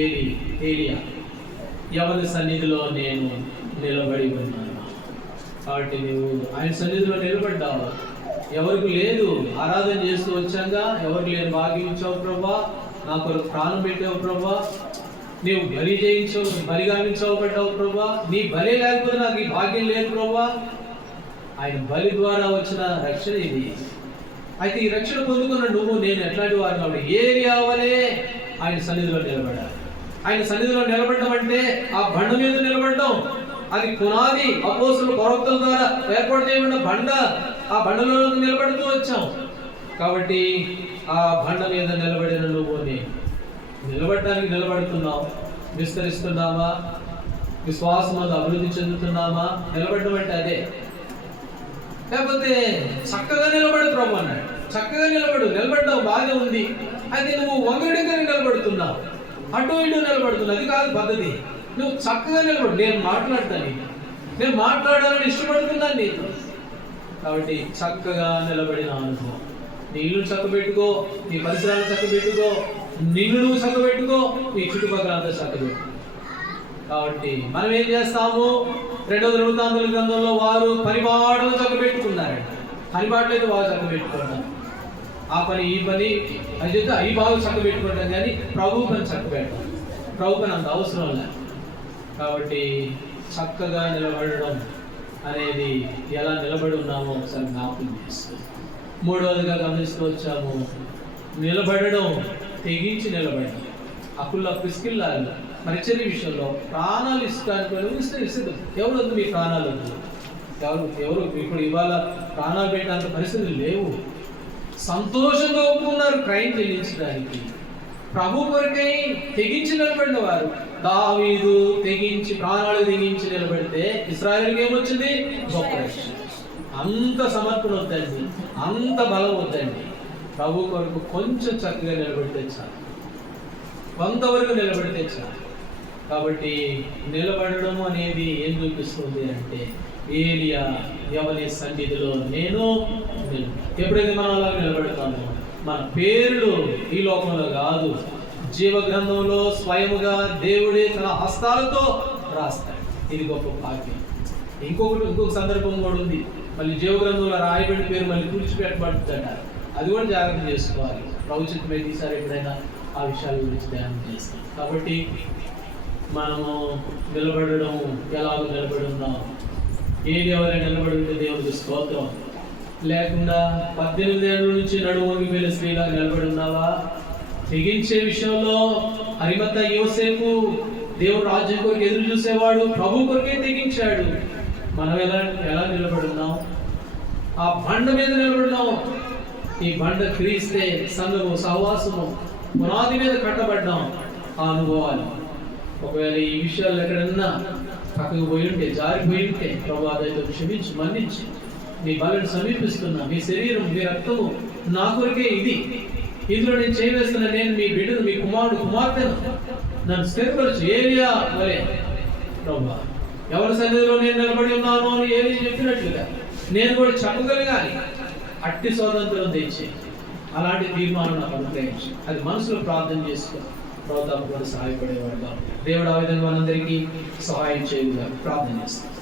ఏలియా, ఎవరి సన్నిధిలో నేను నిలబడి ఉన్నాను. కాబట్టి నువ్వు ఆయన సన్నిధిలో నిలబడ్డావు. ఎవరికి లేదు, ఆరాధన చేస్తూ వచ్చాగా ఎవరికి లేని భాగ్యం ఇచ్చావు ప్రభా, నా కొరకు ప్రాణం పెట్టావు ప్రభా, నీవు బలి చేయించావు, బలిగావించవబడ్డావు ప్రభా. నీ బలి లేకపోతే నాకు ఈ భాగ్యం లేదు ప్రభా. ఆయన బలి ద్వారా వచ్చిన రక్షణ ఇది. అయితే ఈ రక్షణ పొందుకున్న నువ్వు నేను ఎట్లాంటి వారు కాబట్టి ఏలియా వలె ఆయన సన్నిధిలో నిలబడాలి. ఆయన సన్నిధిలో నిలబడడం అంటే ఆ బండ మీద నిలబడడం. అది పునాది అపోస్తుల ప్రవక్తల ద్వారా ఏర్పాటు చేయబడిన బండ. ఆ బండలో నిలబడుతూ వచ్చాం. కాబట్టి ఆ బండ మీద నిలబడిన నువ్వు నిలబడటానికి నిలబడుతున్నావు. విస్తరిస్తున్నావా? విశ్వాసం అభివృద్ధి చెందుతున్నామా? నిలబడడం అంటే అదే. లేకపోతే చక్కగా నిలబడు ప్రభు అన్నాడు. చక్కగా నిలబడ్డావు, బాగా ఉంది. అయితే నువ్వు వంగడిగా నిలబడుతున్నావు, అటు ఇటు నిలబడుతున్నావు. అది కాదు పద్ధతి. నువ్వు చక్కగా నిలబడు. నేను మాట్లాడతాను, నేను మాట్లాడాలని ఇష్టపడుతున్నాను నీతో. కాబట్టి చక్కగా నిలబడిన అనుభవం. నీ ఇల్లు చక్కబెట్టుకో, నీ పరిసరాలను చక్కబెట్టుకో, నిన్ను నువ్వు చక్కబెట్టుకో, నీ చుట్టుపక్కల అంతా చక్కబెట్టుకో. కాబట్టి మనం ఏం చేస్తాము? 2వ వృత్తాంతాల గ్రంథంలో వారు పనిబాటలు చక్కబెట్టుకున్నారంట. పనిబాటలు అయితే బాగా చక్కబెట్టుకున్నారు. ఆ పని ఈ పని అని చెప్తే అవి బాగా చక్కబెట్టుకుంటాం, కానీ ప్రభు పని చక్కబెట్టాం. ప్రభు పని అంత అవసరం లేదు. కాబట్టి చక్కగా నిలబడడం అనేది ఎలా నిలబడి ఉన్నామో ఒకసారి జ్ఞాపకం చేస్తాం. 3వదిగా గమనిస్తూ వచ్చాము, నిలబడడం, తెగించి నిలబడడం. అప్పుల్లో పిసికిల్లాలి పరిచర్య విషయంలో ప్రాణాలు ఇస్తానికి ఇస్తుంది. ఎవరు వద్దు మీ ప్రాణాలు వద్దు, ఎవరు ఇప్పుడు ఇవాళ ప్రాణాలు పెట్టేంత పరిస్థితులు లేవు. సంతోషంగా ఒప్పుకున్నారు క్రైమ్ చెల్లించడానికి. ప్రభు కొరకై తెగించి నిలబడిన వారు. దావీదు తెగించి ప్రాణాలు తెగించి నిలబడితే ఇశ్రాయేలుకి ఏమొచ్చింది? గొప్ప రక్షణ. అంత సమర్పణ వద్దండి, అంత బలం వద్దండి. ప్రభు కొరకు కొంచెం చక్కగా నిలబడితే చాలు, కొంతవరకు నిలబడితే చాలు. కాబట్టి నిలబడడం అనేది ఏం చూపిస్తుంది అంటే, ఏలియా ఎవరి సన్నిధిలో నేను ఎప్పుడైతే మనం అలా నిలబడతామో మన పేర్లు ఈ లోకంలో కాదు, జీవ గ్రంథంలో స్వయముగా దేవుడే తన హస్తాలతో రాస్తాడు. ఇది గొప్ప భాగ్యం. ఇంకొక సందర్భం కూడా ఉంది. మళ్ళీ జీవ గ్రంథంలో రాయబడిన పేరు మళ్ళీ తుడిచిపెట్టబడుతుందట. అది కూడా జాగ్రత్త చేసుకోవాలి. ప్రభుత్వమే ఈసారి ఎప్పుడైనా ఆ విషయాల గురించి ధ్యానం చేస్తాం. కాబట్టి మనము నిలబడడం ఎలాగో నిలబడి ఉన్నాం. ఏది ఎవరైనా నిలబడి ఉంటే దేవునికి స్తోత్రం. లేకుండా 18 ఏళ్ళ నుంచి నడుమొంగిపోయిన స్త్రీగా నిలబడి ఉన్నావా? తెగించే విషయంలో అరిమత యోసేపు దేవుడు రాజ్యం కొరకు ఎదురు చూసేవాడు, ప్రభు కొరకే తెగించాడు. మనం ఎలా నిలబడి ఉన్నాం? ఆ బండ మీద నిలబడినాం. ఈ బండ క్రీస్తే సంఘము సహవాసము పునాది మీద కట్టబడ్డాం. ఆ అనుభవాలు ఒకవేళ ఈ విషయాలు ఎక్కడన్నా పక్కకు పోయి ఉంటే, జారిపోయి ఉంటే ప్రభు దయతో క్షమించి మన్నించి, నీ బలను సమీపిస్తున్నా, మీ శరీరం మీ రక్తము నా కొరకే ఇది, ఇందులో నేను చేయవేస్తున్నా, నేను మీ బిడ్డను మీ కుమారుడు కుమార్తెను, నన్ను స్థిరపరచు ఏలియా వలే. ప్రభు ఎవరి సన్నిధిలో నేను నిలబడి ఉన్నాను అని ఏలి చెప్పినట్లుగా నేను కూడా చెప్పగలగాలి. అట్టి స్వాతంత్రం తెచ్చి అలాంటి తీర్మానం నాకు అనుగ్రహించి అది మనసులో ప్రార్థన చేసుకో. ప్రభుత్వం కూడా సహాయపడేవాడుగా దేవుడు ఆ విధంగా మనందరికీ సహాయం చేయగా ప్రార్థన చేస్తాం.